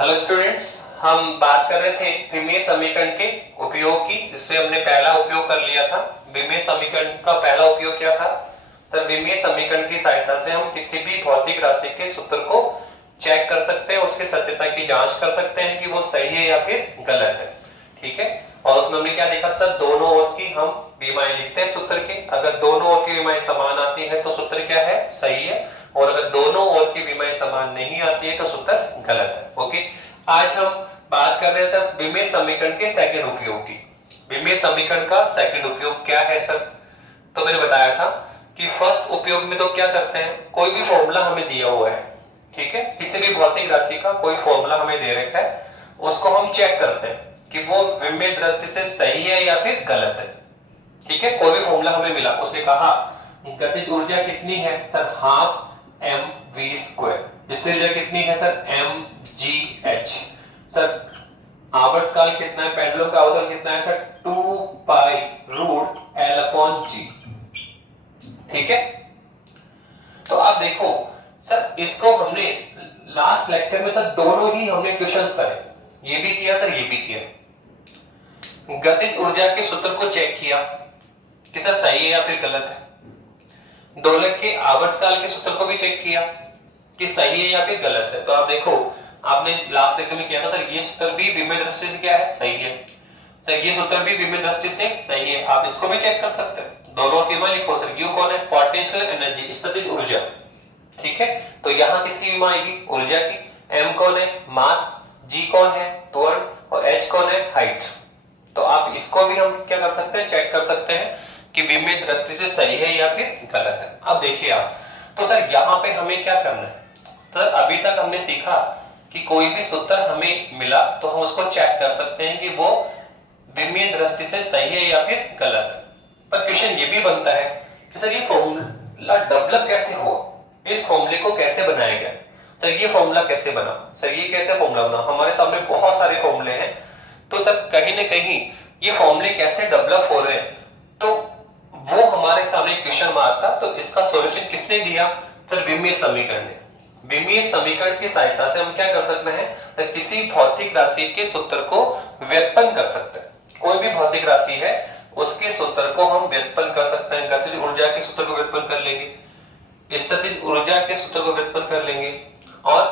Hello students, हम बात कर रहे थे विमेय समीकरण के उपयोग की, जिसमें हमने पहला उपयोग कर लिया था। विमेय समीकरण का पहला उपयोग क्या था? तो विमेय समीकरण की सहायता से हम किसी भी भौतिक राशि के सूत्र को चेक कर सकते हैं, उसकी सत्यता की जांच कर सकते हैं कि वो सही है या फिर गलत है। ठीक है। और उसमें हमने क्या देखा था? दोनों ओर की हम विमाएं लिखते हैं सूत्र के। अगर दोनों ओर की विमाएं समान आती है तो सूत्र क्या है? सही है। और अगर दोनों ओर की विमाएं समान नहीं आती है तो सूत्र गलत है। ओके। आज हम बात कर रहे हैं सर विमेय समीकरण के सेकंड उपयोग की। विमेय समीकरण का सेकंड उपयोग क्या है सर? तो मैंने बताया था कि फर्स्ट उपयोग में तो क्या करते हैं, कोई भी फॉर्मूला हमें दिया हुआ है, ठीक है, किसी भी भौतिक राशि का कोई फॉर्मूला हमें दे रखा है, उसको हम चेक करते हैं कि वो विमेय दृष्टि से सही है या फिर गलत है। ठीक है। कोई भी फॉर्मूला हमें मिला, उसने कहा गतिज ऊर्जा कितनी है sir? Half M V square. स्थिर ऊर्जा कितनी है sir? M G H. Sir आवर्तकाल कितना है? पेंडुलम का आवर्तकाल कितना है sir? 2 pi root L upon G. ठीक है। तो आप देखो सर, इसको हमने लास्ट लेक्चर में सर दोनों ही हमने क्वेश्चंस करे, ये भी किया सर, ये भी किया। गतिज ऊर्जा के सूत्र को चेक किया कि सर सही है या फिर गलत है। दोलक के आवर्तकाल के सूत्र को भी चेक किया कि सही है या फिर गलत है। तो आप देखो, आपने लास्ट लेक्चर में किया था सर, ये सूत्र भी विमेय दृष्टि से क्या है? सही है। सर ये सूत्र भी विमेय दृष्टि से सही है। आप इसको भी चेक कर सकते हैं। दोनों की विमा लिखो सर। U कौन है? पोटेंशियल एनर्जी, स्थितिज ऊर्जा। ठीक है। तो यहां किसकी विमा आएगी? ऊर्जा की। M कौन है? मास। G कौन है? त्वरण। और H कौन है? हाइट। तो आप इसको भी हम क्या कर सकते हैं? चेक कर सकते हैं कि विमेय दृष्टि से सही है या फिर गलत है। अब देखिए आप, तो सर यहां पे हमें क्या करना है? तो अभी तक हमने सीखा कि कोई भी सूत्र हमें मिला तो हम उसको चेक कर सकते हैं कि वो विमेय दृष्टि से सही है या फिर गलत है। पर क्वेश्चन ये भी बनता है कि सर ये फॉर्मूला डेवलप कैसे हुआ, इस फॉर्मूले को कैसे बनाया गया? सर ये फॉर्मूला कैसे बना? सर ये कैसे फॉर्मूला बना? हमारे सामने बहुत सारे फॉर्मूले हैं, तो सर कहीं ना कहीं ये फॉर्मूले कैसे डेवलप हो रहे हैं, तो वो हमारे सामने क्वेश्चन मार्क था। तो इसका सॉल्यूशन किसने दिया? सर विमेय समीकरण ने। विमेय समीकरण की सहायता से हम क्या कर सकते हैं? तो किसी भौतिक राशि के सूत्र को व्युत्पन्न कर सकते हैं। कोई भी भौतिक राशि है उसके सूत्र को हम व्युत्पन्न कर सकते हैं। गतिज ऊर्जा के सूत्र को व्युत्पन्न कर लेंगे, स्थितिज ऊर्जा के सूत्र को व्युत्पन्न कर लेंगे, और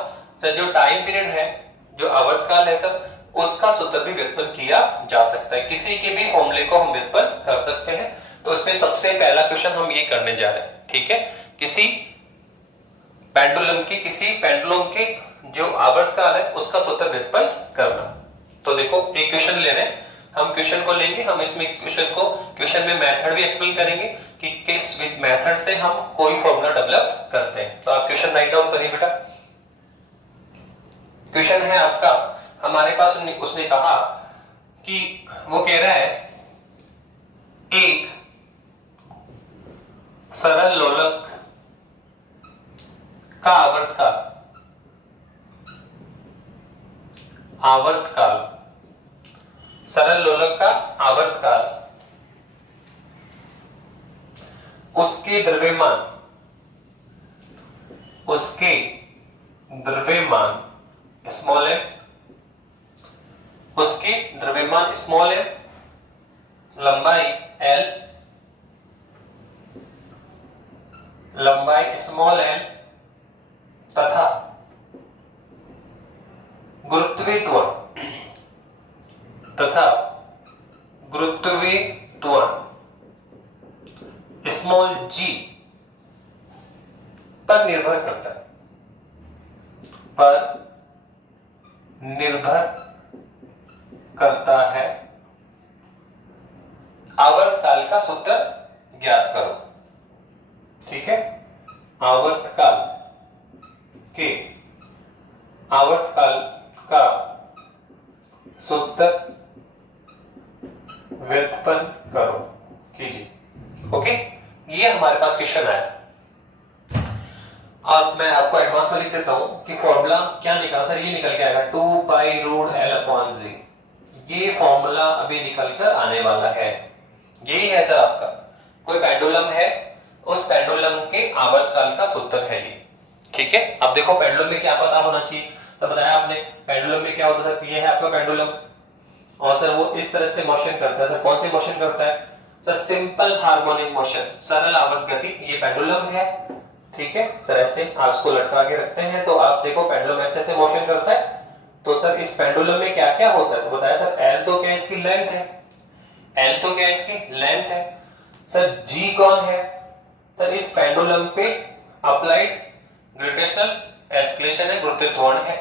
सर जो टाइम पीरियड है, जो आवर्तकाल है सर, उसका सूत्र भी व्युत्पन्न किया जा सकता है। किसी के भी फॉर्मूले को हम व्युत्पन्न कर सकते हैं। तो इसमें सबसे पहला क्वेश्चन हम ये करने जा रहे हैं। ठीक है। किसी पेंडुलम के जो आवर्तकाल है उसका सूत्र व्युत्पन्न करना। तो देखो एक क्वेश्चन ले रहे हैं, हम क्वेश्चन को लेंगे, हम इसमें क्वेश्चन में मेथड भी एक्सप्लेन करेंगे कि किस मेथड से हम कोई फॉर्मूला डेवलप करते हैं। तो आप क्वेश्चन राइट डाउन करिए बेटा। क्वेश्चन है आपका, हमारे पास उसने कहा कि वो कह रहा है एक सरल लोलक का सरल लोलक का आवर्तकाल उसके द्रव्यमान स्मॉल m, उसके द्रव्यमान स्मॉल m, लंबाई स्मॉल l तथा गुरुत्वीय त्वरण स्मॉल g पर निर्भर करता है। आवर्तकाल का सूत्र ज्ञात करो। ठीक है। आवर्तकाल का सूत्र व्युत्पन्न करो कीजिए। ओके, ये हमारे पास क्वेश्चन आया। अब मैं आपको एडवांस में लिख देता हूं कि फॉर्मूला क्या निकला सर? ये निकल के आएगा 2 पाई रूट एल अपॉन जी। ये फॉर्मूला अभी निकल कर आने वाला है। यही है सर आपका, कोई पेंडुलम है, उस पेंडुलम के आवर्तकाल का सूत्र है ये। ठीक है। अब देखो पेंडुलम में क्या पता होना चाहिए तो बताया आपने पेंडुलम में क्या होता था, ये है आपका पेंडुलम और सर वो इस तरह से मोशन करता है। सर कौन सी मोशन करता है? सर सिंपल हार्मोनिक मोशन, सरल आवर्त गति, ये पेंडुलम है। ठीक है सर, ऐसे आप इसको लटका के रखते हैं तो आप देखो पेंडुलम ऐसे ऐसे मोशन करता है। तो सर इस पेंडुलम में क्या क्या होता है? तो बताया सर एल तो क्या इसकी लेंथ है, एल तो क्या इसकी लेंथ है। सर जी कौन है? सर इस पेंडुलम पे अप्लाइड ग्रेविटेशनल एक्सलेशन है, गुरुत्वीय त्वरण है।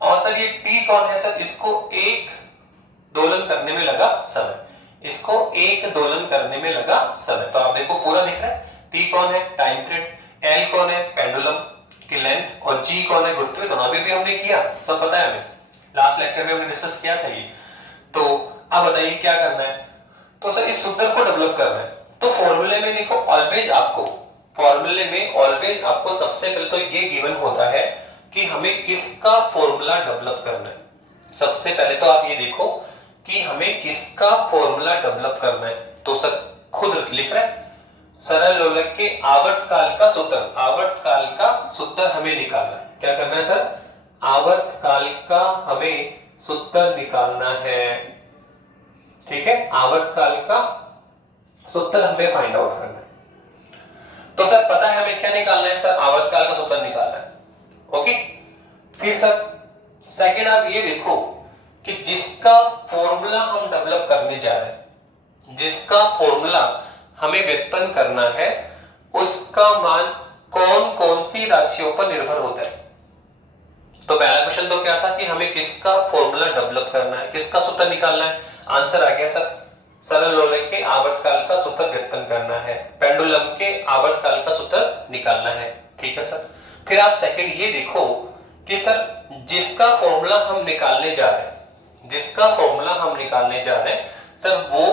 और सर ये टी कौन है? सर इसको एक दोलन करने में लगा समय, इसको एक दोलन करने में लगा समय। तो आप देखो पूरा दिख रहा है। टी कौन है? Time period. एल कौन है? पेंडुलम की लेंथ। और जी कौन है? गुरुत्वीय त्वरण। अभी भी हमने किया, सब पता है हमें, लास्ट लेक्चर में हमने डिस्कस किया था ये। तो अब बताइए क्या करना है? तो सर इस सूत्र को डेवलप करना है। तो फॉर्मूले में देखो ऑलवेज आपको, फॉर्मूले में ऑलवेज आपको सबसे पहले तो ये गिवन होता है कि हमें किसका फॉर्मूला डेवलप करना है। सबसे पहले तो आप ये देखो कि हमें किसका फॉर्मूला डेवलप करना है। तो सर खुद लिख रहे हैं, सरल लोलक के आवर्तकाल का सूत्र, आवर्तकाल का सूत्र हमें निकालना है। क्या करना है सर? आवर्तकाल का हमें सूत्र निकालना है। ठीक है, आवर्तकाल का सूत्र हमें फाइंड आउट करना है। तो सर पता है हमें क्या निकालना है? सर आवर्तकाल का सूत्र निकालना है। ओके, फिर सर सेकंड आप ये देखो कि जिसका फॉर्मूला हम डेवलप करने जा रहे हैं, जिसका फॉर्मूला हमें व्युत्पन्न करना है, उसका मान कौन कौन सी राशियों पर निर्भर होता है। तो पहला क्वेश्चन तो क्या था कि हमें किसका फॉर्मूला डेवलप करना है, किसका सूत्र निकालना है। आंसर आ गया सर, सरल लोलक के आवर्तकाल का सूत्र व्युत्पन्न करना है, पेंडुलम के आवर्तकाल का सूत्र निकालना है। ठीक है सर, फिर आप सेकंड ये देखो कि सर जिसका फॉर्मूला हम निकालने जा रहे हैं, जिसका फॉर्मूला हम निकालने जा रहे हैं सर वो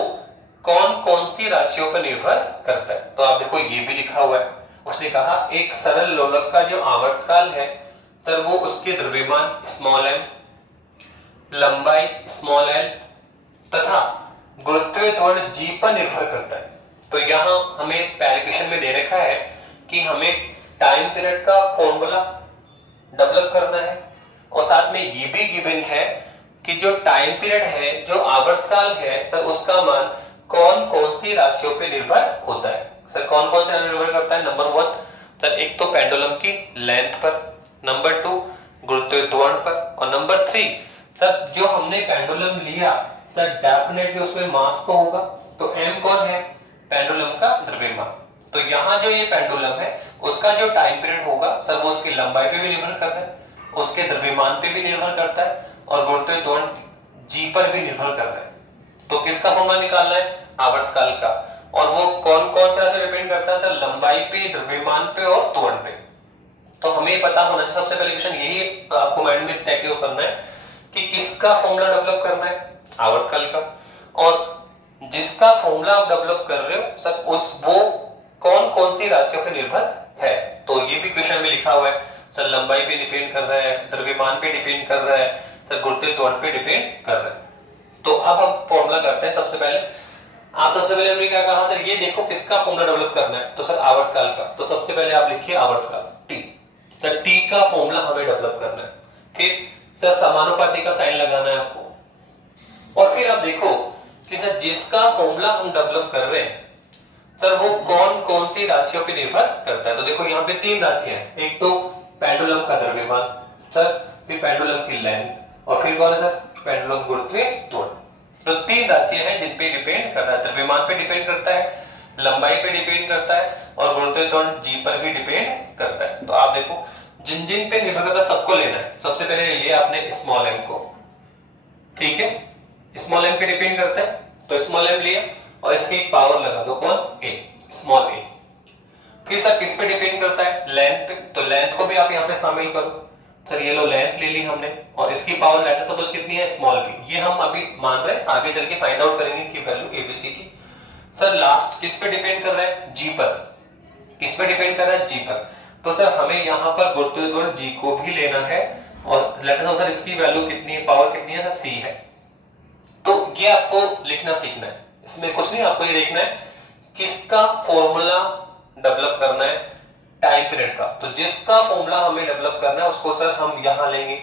कौन कौन सी राशियों पर निर्भर करता है। तो आप देखो ये भी लिखा हुआ है, उसने कहा एक सरल लोलक का जो आवर्तकाल है सर वो उसके द्रव्यमान स्मॉल m, लंबाई स्मॉल l तथा गुरुत्वीय त्वरण g पर निर्भर करता है। तो यहां हमें पहले क्वेश्चन में दे रखा है कि हमें टाइम पीरियड का फॉर्मूला डेवलप करना है और साथ में ये भी गिवन है कि जो टाइम पीरियड है, जो आवर्तकाल है सर उसका मान कौन कौन सी राशियों पर निर्भर होता है। सर कौन कौन से निर्भर करता है? नंबर 1 सर एक तो पेंडुलम की लेंथ पर, नंबर 2 गुरुत्वीय त्वरण पर, और नंबर 3 सर जो हमने पेंडुलम लिया सर डेफिनेटली उसमें मास तो होगा। तो m कौन है? पेंडुलम का द्रव्यमान। तो यहाँ जो ये पेंडुलम है उसका जो टाइम पीरियड होगा सर वो उसकी लंबाई पे भी निर्भर करता है, उसके द्रव्यमान पे भी निर्भर करता है और गुरुत्वीय त्वरण g पर भी निर्भर करता है। तो किसका फॉर्मूला निकालना है? आवर्तकाल का। और वो कौन कौन सा से डिपेंड करता है सर? लंबाई पे, द्रव्यमान पे और त्वरण पे। तो हमें पता होना चाहिए, सबसे पहले क्वेश्चन यही आपको माइंड में टैकल करना है कि किसका फॉर्मूला डेवलप करना है? आवर्तकाल का। और जिसका फॉर्मूला आप डेवलप कर रहे हो सर उस वो कौन कौन सी राशियों पर निर्भर है। तो ये भी क्वेश्चन में लिखा हुआ है, सर लंबाई पे डिपेंड कर रहा है, द्रव्यमान पे डिपेंड कर रहा है, सर गुरुत्वीय त्वरण पे डिपेंड कर रहा है। तो अब हम फॉर्मूला करते हैं। सबसे पहले हमने क्या कहा सर, ये देखो किसका फॉर्मूला डेवलप करना है। तो सर आवर्तकाल का। तो सबसे पहले आप लिखिए आवर्तकाल टी। सर टी का फॉर्मूला हमें डेवलप करना है। फिर सर समानुपाती का साइन लगाना है आपको। और फिर आप देखो कि सर जिसका फॉर्मूला हम डेवलप कर रहे हैं सर वो कौन कौन सी राशियों पर निर्भर करता है। तो देखो यहाँ पे 3 राशियां हैं, एक तो पेंडुलम का द्रव्यमान सर, फिर पेंडुलम की लेंथ और फिर कौन है सर? पेंडुलम गुरुत्वीय त्वरण। तो 3 राशियां हैं जिन पे डिपेंड करता है, द्रव्यमान पे डिपेंड करता है, लंबाई पे डिपेंड करता है और गुरुत्वीय त्वरण जी पर भी डिपेंड करता है। तो आप देखो जिन जिन पे निर्भर करता है सबको लेना है। सबसे पहले लिया आपने स्मॉल m को, ठीक है, स्मॉल m पे डिपेंड करता है तो स्मॉल m लिया और इसकी पावर लगा दो, कौन? a, small a। फिर सर किस पे डिपेंड करता है? लेंथ पे। तो लेंथ को भी आप यहाँ पे शामिल करो। सर ये लो लेंथ ले ली हमने और इसकी पावर लेटर सपोज कितनी है? Small v। ये हम अभी मान रहे हैं, आगे चल के फाइंड आउट करेंगे की वैल्यू एबीसी की। सर लास्ट किस पे डिपेंड कर रहा है? जी पर। किस पे डिपेंड कर रहा है? जी पर। तो सर हमें यहाँ पर गुरुत्वीय त्वरण जी को भी लेना है और लेटर सर इसकी वैल्यू कितनी है, पावर कितनी है? सर सी है। तो ये आपको लिखना सीखना है, इसमें कुछ नहीं, आपको ये देखना है किसका फॉर्मूला डेवलप करना है, टाइम पीरियड का। तो जिसका फॉर्मूला हमें डेवलप करना है उसको सर हम यहां लेंगे,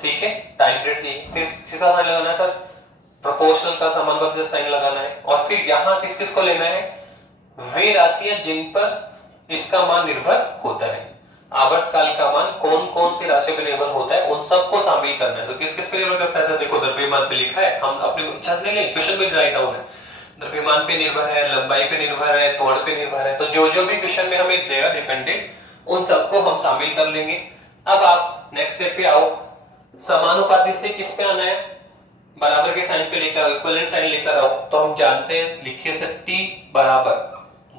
ठीक है, टाइम पीरियड चाहिए। फिर किसका साइन लगाना है सर, प्रोपोर्शनल का समानुपाती साइन लगाना है। और फिर यहां किस किस को लेना है, वे राशियां जिन पर इसका मान निर्भर होता है। आवर्तकाल का मान कौन कौन सी राशियों पर निर्भर होता है उन सबको शामिल करना है। तो किस किस पे निर्भर करता है सर, देखो द्रव्यमान पे लिखा है, हम अपनी इच्छा से नहीं लेंगे, क्वेश्चन में राइट डाउन है। द्रव्यमान पे निर्भर है, लंबाई पे निर्भर है, त्वरण पे निर्भर है। तो जो जो भी क्वेश्चन में हमें देगा डिपेंडेंट, उन सबको हम शामिल कर लेंगे। अब आप नेक्स्ट स्टेप पे आओ, समानुपाती से किस पे आना है, बराबर के साइन पे लेकर, इक्विवेलेंट साइन लेकर आओ। तो हम जानते हैं, लिखिए सर टी बराबर,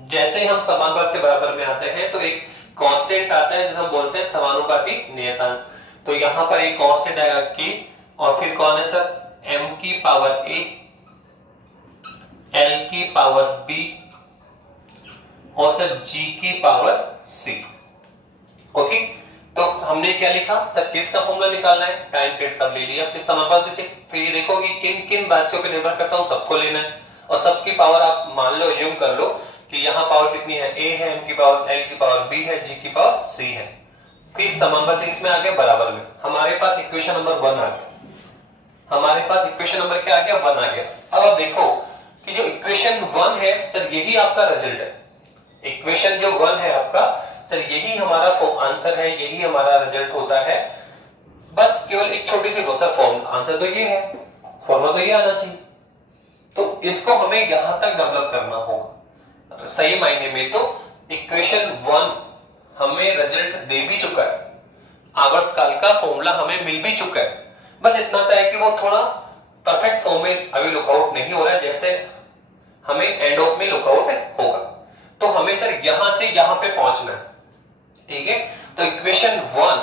जैसे ही हम समानुपात से बराबर में आते हैं तो एक कांस्टेंट आता है जिसे हम बोलते हैं समानुपाती नियतांक। तो यहां पर एक कांस्टेंट आएगा के, और फिर कौन है सर, m की पावर a, l की पावर b और सर g की पावर c। ओके, तो हमने क्या लिखा सर, किसका फॉर्मूला निकालना है, टाइम पीरियड का ले लिया। फिर समानुपात दीजिए, फिर ये देखो कि किन किन राशियों पर निर्भर करता हूं, सबको लेना है। और सबकी पावर आप मान लो, यूज कर लो कि यहाँ पावर कितनी है, a है, m की पावर, l की पावर b है, g की पावर c है। फिर समानुपात इसमें आ गया बराबर में, हमारे पास इक्वेशन नंबर 1 आ गया। हमारे पास इक्वेशन नंबर क्या आ गया, 1 आ गया। अब आप देखो कि जो इक्वेशन 1 है सर, यही आपका रिजल्ट है। इक्वेशन जो 1 है आपका सर, यही हमारा आंसर है, यही हमारा रिजल्ट होता है। बस केवल एक छोटी सी सर फॉर्म, आंसर तो ये है, फॉर्मूला तो ये आना चाहिए। तो इसको हमें यहां तक डेवलप करना होगा। सही मायने में तो इक्वेशन 1 हमें रिजल्ट दे भी चुका है, आवर्तकाल का फॉर्मूला हमें मिल भी चुका है। बस इतना सा है कि वो थोड़ा परफेक्ट फॉर्म में अभी लुकआउट नहीं हो रहा है, जैसे हमें एंड ऑफ में लुकआउट होगा। तो हमें सर यहां से यहां पे पहुंचना है, ठीक है। तो इक्वेशन 1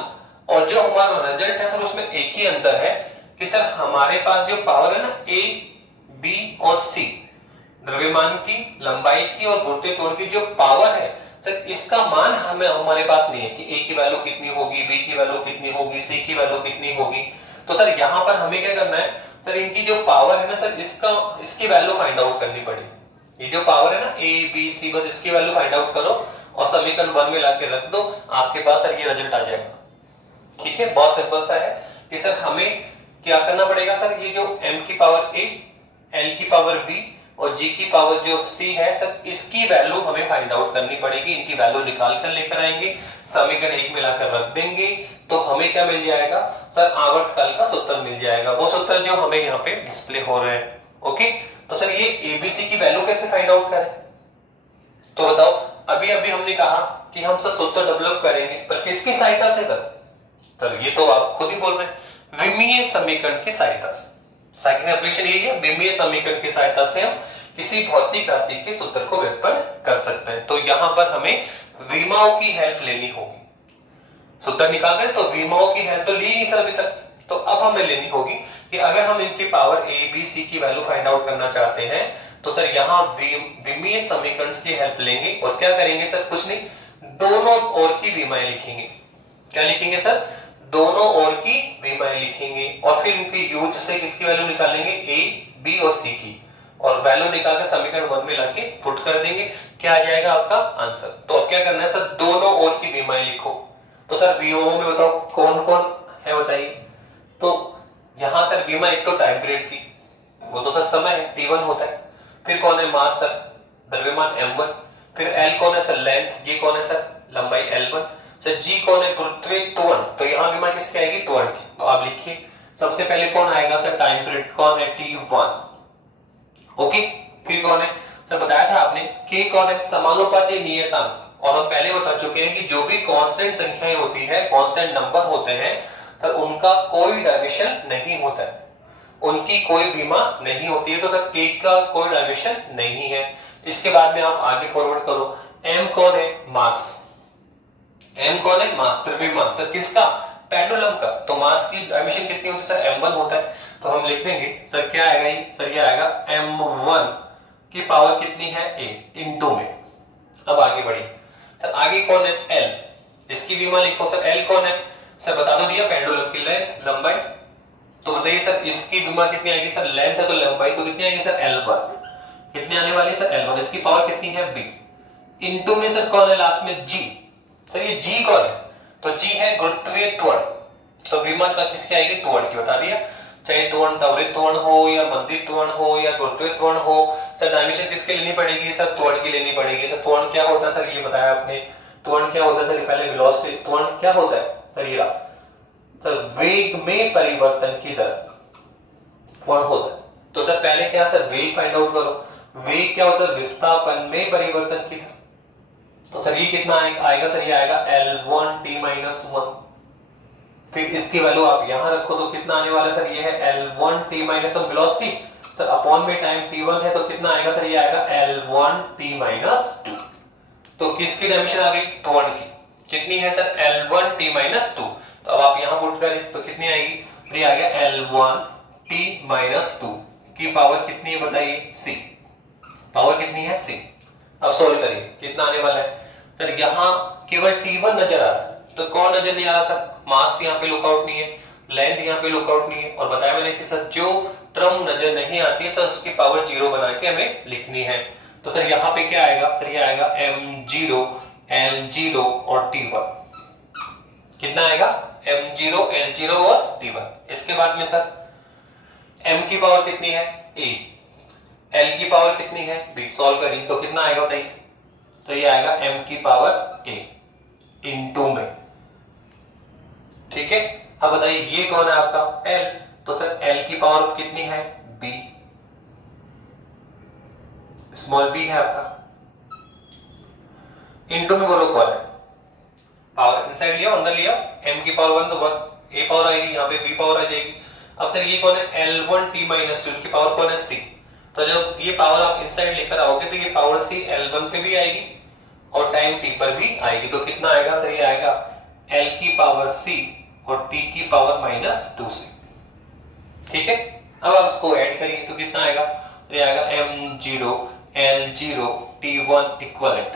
और जो हमारा रिजल्ट है सर, उसमें एक ही अंतर है कि सर हमारे पास जो पावर है ना, a, b और c, द्रव्यमान की, लंबाई की और गुरुत्वीय त्वरण की जो पावर है सर, इसका मान हमें हमारे पास नहीं है कि a की वैल्यू कितनी होगी, b की वैल्यू कितनी होगी, c की वैल्यू कितनी होगी। तो सर यहां पर हमें क्या करना है सर, इनकी जो पावर है ना सर, इसकी वैल्यू फाइंड आउट करनी पड़ेगी। ये जो पावर है ना a, b, c, बस इसकी वैल्यू फाइंड आउट करो और समीकरण 1 में लाके रख दो, आपके पास सर ये रिजल्ट आ जाएगा। ठीक है, बहुत सिंपल सा है कि सर हमें क्या करना पड़ेगा सर, ये जो m की पावर a, l की पावर b और g की पावर जो c है सर, इसकी वैल्यू हमें फाइंड आउट करनी पड़ेगी। इनकी वैल्यू निकाल कर लेकर आएंगे, समीकरण 1 में लाकर रख देंगे, तो हमें क्या मिल जाएगा सर, आवर्तकाल का सूत्र मिल जाएगा। वो सूत्र जो हमें यहाँ पे डिस्प्ले हो रहे हैं। ओके, तो सर ये एबीसी की वैल्यू कैसे फाइंड आउट करें, तो बताओ। अभी अभी हमने कहा कि हम सर सूत्र डेवलप करेंगे, पर किसकी सहायता से सर ये तो आप खुद ही बोल रहे हैं, विमीय समीकरण की सहायता से। सेकंड एप्लीकेशन यही है, विमीय समीकरण की सहायता से हम किसी भौतिक राशि के सूत्र को व्युत्पन्न कर सकते हैं। तो यहां पर हमें विमाओं की हेल्प लेनी होगी। सूत्र निकाल रहे हैं तो विमाओं की हेल्प तो ली नहीं सर अभी तक, तो अब हमें लेनी होगी कि अगर हम इनकी पावर a, b, c की वैल्यू फाइंड आउट करना चाहते हैं तो सर यहाँ विमीय समीकरण की हेल्प लेंगे और क्या करेंगे सर, कुछ नहीं, दोनों ओर की विमाएं लिखेंगे। क्या लिखेंगे सर, दोनों ओर की विमाएं लिखेंगे और फिर उनके यूज से किसकी वैल्यू निकालेंगे, a, b और c की, और वैल्यू निकाल कर समीकरण 1 में लाके पुट कर देंगे। क्या आ जाएगा आपका आंसर। तो अब क्या करना है सर, दोनों ओर की विमाएं लिखो। तो सर विमाओं में बताओ कौन कौन है बताइए। तो यहां सर विमा एक तो टाइम पीरियड की, वो तो सर समय है, t1 होता है। फिर कौन है मास सर, द्रव्यमान m1। फिर l कौन है सर, लेंथ। g कौन है सर, लंबाई l1। सर g कौन है, गुरुत्वीय त्वरण। तो यहाँ विमा किसकी आएगी, त्वरण की। तो आप लिखिए सबसे पहले कौन आएगा सर, टाइम पीरियड कौन है, t1। ओके, फिर कौन है सर, बताया था आपने k कौन है, समानुपाती नियतांक। और हम पहले बता चुके हैं कि जो भी कांस्टेंट संख्याएं होती है, कांस्टेंट नंबर होते हैं सर, उनका कोई डायमेंशन नहीं होता है, उनकी कोई विमा नहीं होती है। तो सर k का कोई डायमेंशन नहीं है। इसके बाद में आप आगे फॉरवर्ड करो, m कौन है, मास। m कौन है, मास, द्रव्यमान। सर किसका, पेंडुलम का। तो मास की डायमेंशन कितनी होती है सर, m1 होता है। तो हम लिख देंगे सर क्या आएगा ये, सर ये आएगा m1 की पावर कितनी है, a इनटू में। अब आगे बढ़िए सर, आगे कौन है, l, इसकी विमा लिखो सर। l कौन है सर, बता दो दिया, पेंडुलम की लेंथ, लंबाई। तो बताइए सर इसकी विमा कितनी आएगी सर, लेंथ है तो लंबाई तो कितनी आएगी सर, l1। कितनी आने वाली है सर, l1। इसकी पावर कितनी है, b इनटू में सर कौन है लास्ट में, g। तो ये जी कौन है? तो जी है गुरुत्वीय त्वरण। तो विमात्मक किसकी आएगी? त्वरण की, बता दिया। चाहे त्वरण त्वरित त्वरण हो या मंदित त्वरण हो या गुरुत्वीय त्वरण हो, सर डायमेंशन किसके लेनी पड़ेगी? सर त्वरण की लेनी पड़ेगी। सर त्वरण क्या होता है? सर ये बताया आपने। त्वरण क्या होता है सर? पहले वेलोसिटी। त्वरण क्या होता है सर? ये सर वेग में परिवर्तन की दर त्वरण होता है। तो सर पहले क्या सर वेग फाइंड आउट करो। वेग क्या होता है? विस्थापन में परिवर्तन की दर। तो सर ये कितना आएगा सर? ये आएगा L1t-1। फिर इसकी वैल्यू आप यहां रखो तो कितना आने वाला है सर? ये है L1t-1 वेलोसिटी, सर अपॉन में टाइम t1 है तो कितना आएगा सर? ये आएगा L1t-2। तो किसकी डायमेंशन आ गई? त्वरण की। कितनी है सर? L1t-2। तो अब आप यहां पुट करें तो कितनी आएगी? तो ये आ गया L1t-2 की पावर कितनी है बताइए? c। पावर कितनी है? c। अब सोल्व करिए, कितना आने वाला है सर? यहां केवल t1 नजर आ रहा है, तो कौन नजर नहीं आ रहा सर? मास यहाँ पे लुकआउट नहीं है, लेंथ यहाँ पे लुकआउट नहीं है, और बताया मैंने कि सर जो टर्म नजर नहीं आती है सर उसकी पावर 0 बना के हमें लिखनी है। तो सर यहाँ पे क्या आएगा सर? ये आएगा m0 l0 और t1। कितना आएगा? m0 l0 और t1। इसके बाद में सर m की पावर कितनी है? a। l की पावर कितनी है? b। सॉल्व करिए तो कितना आएगा बताइए? तो ये आएगा m की पावर a इंटू में। ठीक है, अब बताइए ये कौन है आपका? l। तो सर l की पावर कितनी है? b। स्मॉल b है आपका, इंटू में बोलो कौन है? पावर इनसाइड लिया अंदर लिया, m की पावर 1 तो 1 a पावर आएगी, यहाँ पे b पावर आ जाएगी। अब सर ये कौन है? L1t-2 की पावर कौन है? c। तो जब ये पावर आप इनसाइड लेकर आओगे तो ये पावर c L1 पे भी आएगी और टाइम t पर भी आएगी। तो कितना आएगा सर? ये आएगा l की पावर c और t की पावर -2c। ठीक है, अब आप इसको ऐड करिए तो कितना आएगा? तो ये आएगा m0 l0 t1 equivalent.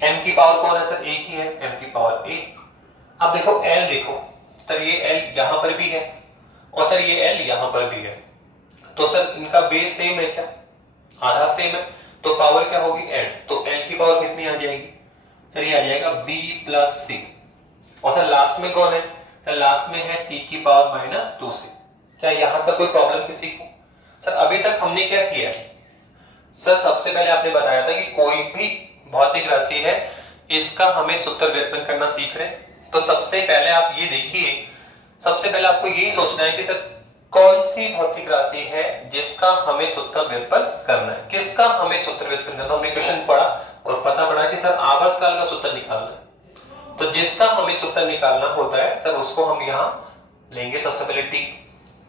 m की पावर कौन है सर? एक ही है, m की पावर a। अब देखो l, देखो सर ये l यहां पर भी है और सर ये l यहां पर भी है, तो सर इनका बेस सेम है क्या? आधा सेम है, तो पावर क्या होगी? ऐड। तो l की पावर कितनी आ जाएगी सर? ये आ जाएगा b प्लस c। और सर लास्ट में कौन है? सर लास्ट में है t की पावर -2c। क्या यहां तक कोई प्रॉब्लम किसी को? सर अभी तक हमने क्या किया है सर? सबसे पहले आपने बताया था कि कोई भी भौतिक राशि है इसका हमें सूत्र व्युत्पन्न करना सीख रहे हैं। तो सबसे पहले आप ये देखिए, सबसे पहले आपको यही सोचना है कि सर कौन सी भौतिक राशि है जिसका हमें सूत्र व्युत्पन्न करना है, किसका हमें सूत्र व्युत्पन्न करना है। तो हमने क्वेश्चन पढ़ा और पता पड़ा कि सर आवर्तकाल का सूत्र निकालना है, तो जिसका हमें सूत्र निकालना होता है सर उसको हम यहाँ लेंगे सबसे पहले t।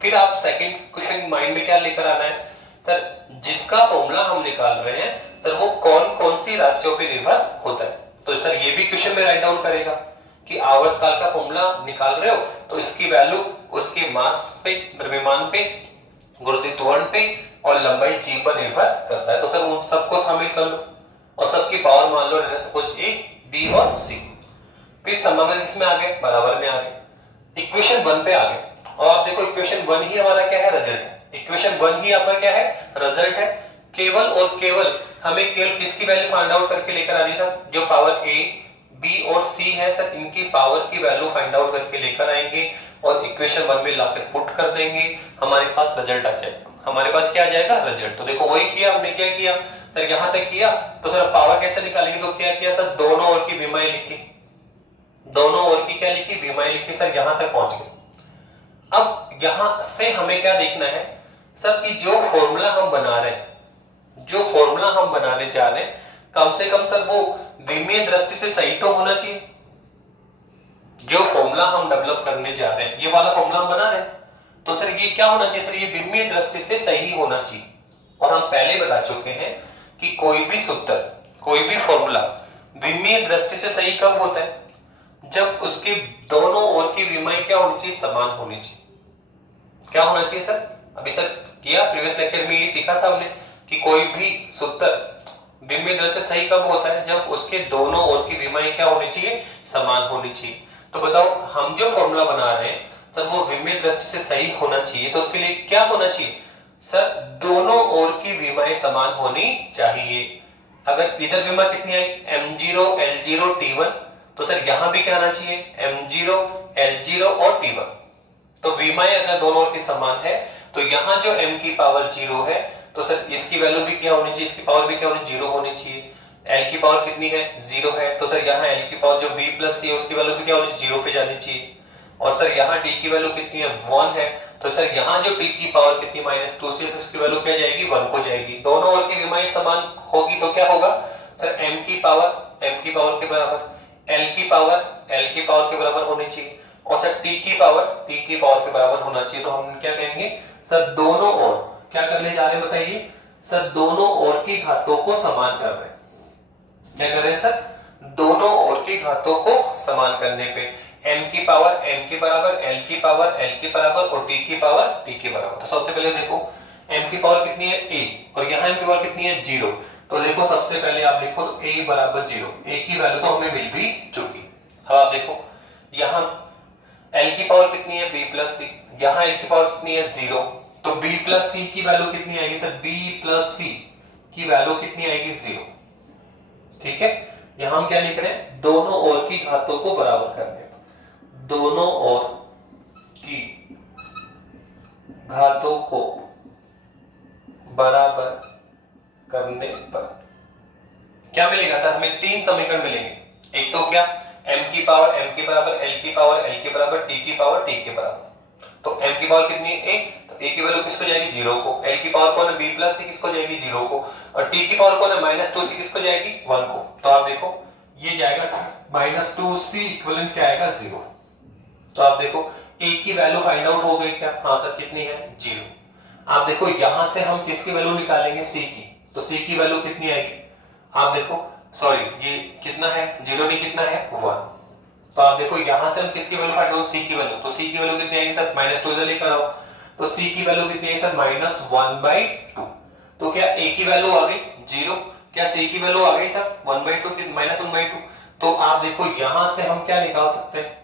फिर आप सेकंड क्वेश्चन माइंड में क्या लेकर आना है सर? जिसका फॉर्मूला हम निकाल रहे हैं सर वो कौन कौन सी राशियों पर निर्भर होता है। तो सर ये भी क्वेश्चन में राइट डाउन करेगा कि आवर्तकाल का फॉर्मूला निकाल रहे हो तो इसकी वैल्यू उसके मास पे, द्रव्यमान पे, गुरुत्वीय त्वरण पे और लंबाई g पर निर्भर करता है। तो सर उन सबको शामिल कर लो और सबकी पावर मान लो सपोज a, b और c। फिर समांतर किसमें आ गए? बराबर में आ गए। इक्वेशन 1 पे आ गए और आप देखो इक्वेशन 1 ही हमारा क्या है? रिजल्ट है। इक्वेशन 1 ही आपका क्या है? रिजल्ट है। केवल और केवल हमें केवल किसकी वैल्यू फाइंड आउट करके लेकर आनी सर? जो पावर a, b और c है सर इनकी पावर की वैल्यू फाइंड आउट करके लेकर आएंगे और इक्वेशन 1 में लाकर पुट कर देंगे, हमारे पास रिजल्ट आ जाएगा। हमारे पास क्या आ जाएगा? रिजल्ट। तो देखो वही किया हमने। क्या किया सर? यहां तक किया तो सर पावर कैसे निकालेंगे? तो क्या किया सर? दोनों ओर की विमाएं लिखी, दोनों ओर की क्या लिखी? विमाएं लिखी सर, यहां तक पहुंच गए। अब यहां से हमें क्या देखना है सर कि जो फॉर्मूला हम बना रहे हैं, जो फॉर्मूला हम बनाने जा रहे हैं कम से कम सर वो विमीय दृष्टि से सही तो होना चाहिए। जो फॉर्मूला हम डेवलप करने जा रहे हैं, ये वाला फॉर्मूला हम बना रहे हैं, तो सर ये क्या होना चाहिए सर? ये विमीय दृष्टि से सही होना चाहिए। और हम पहले बता चुके हैं कि कोई भी सूत्र, कोई भी फॉर्मूला विमीय दृष्टि से सही कब होता है? जब उसके दोनों ओर की विमाएं क्या होनी चाहिए? समान होनी चाहिए। क्या होना चाहिए सर? अभी सर किया प्रीवियस लेक्चर में ये सीखा था हमने कि कोई भी सूत्र विमीय दृष्टि से सही कब होता है? जब उसके दोनों ओर की विमाएं क्या होनी चाहिए? समान होनी चाहिए। तो बताओ हम जो फॉर्मूला बना रहे हैं तो वो विमीय दृष्टि से सही होना चाहिए, तो उसके लिए क्या होना चाहिए सर? दोनों ओर की विमाएं समान होनी चाहिए। अगर इधर विमा कितनी आई? m0 l0 t1 तो सर यहाँ भी क्या आना चाहिए m0, l0 और t1। तो विमाएं अगर दोनों की समान है तो यहाँ जो m की पावर 0 है तो सर इसकी वैल्यू भी क्या होनी चाहिए, इसकी पावर भी क्या होनी, 0 होनी चाहिए। l की पावर कितनी है, 0 है, तो सर यहाँ l की पावर जो b प्लस c है उसकी वैल्यू भी क्या होनी चाहिए, 0 पे जानी चाहिए। और सर यहाँ t की वैल्यू कितनी है, 1 है, तो सर यहाँ जो t की पावर कितनी -2 से उसकी वैल्यू क्या जाएगी, 1 को जाएगी। दोनों ओर की विमाएं समान होगी तो क्या होगा सर, m की पावर के बराबर l की पावर के बराबर होनी चाहिए, और सर t की पावर के बराबर होना चाहिए। तो हम क्या कहेंगे सर, दोनों ओर क्या करने जा रहे हैं बताइए सर, दोनों ओर की घातों को समान कर रहे हैं। क्या कर रहे हैं सर, दोनों ओर की घातों को समान करने पे m की पावर m के बराबर, l की पावर l के बराबर और t की पावर t के बराबर। तो सबसे पहले देखो m की पावर कितनी है a और यहाँ m की पावर कितनी है 0। तो देखो सबसे पहले आप लिखो तो a बराबर 0, a की वैल्यू तो हमें मिल भी चुकी। अब आप देखो यहाँ l की पावर कितनी है b प्लस c, यहाँ l की पावर कितनी है 0, तो b प्लस c की वैल्यू कितनी आएगी सर, b प्लस c की वैल्यू कितनी आएगी 0। ठीक है, यहां हम क्या लिख रहे हैं, दोनों ओर की घातों को बराबर करने पर, दोनों ओर की घातों को बराबर करने पर क्या मिलेगा सर, हमें 3 समीकरण मिलेंगे। एक तो क्या, m की पावर m के बराबर, l की पावर l के बराबर, t की पावर t के बराबर। तो m की पावर कितनी है a, तो a की वैल्यू किसको जाएगी 0 को, l की पावर कौन है b प्लस c किसको जाएगी 0 को, और t की पावर कौन है -2c किसको जाएगी 1 को। तो आप देखो ये जाएगा -2c इक्विवेलेंट क्या आएगा 0। तो आप देखो a की वैल्यू फाइंड आउट हो गई क्या, हाँ सर कितनी है 0। आप देखो यहां से हम किसकी वैल्यू निकालेंगे c की, तो c की वैल्यू कितनी आएगी, आप देखो सॉरी ये कितना है 0 नहीं कितना है 1। तो आप देखो यहां से हम किसकी वैल्यू फाइंड आउट, c की वैल्यू, तो c की वैल्यू कितनी आएगी सर -2 इधर लेकर आओ, तो c की वैल्यू कितनी है सर -1/2। तो क्या a की वैल्यू आ गई 0, क्या c की वैल्यू आ गई सर 1/2 की -1/2। तो आप देखो यहां से हम क्या निकाल सकते हैं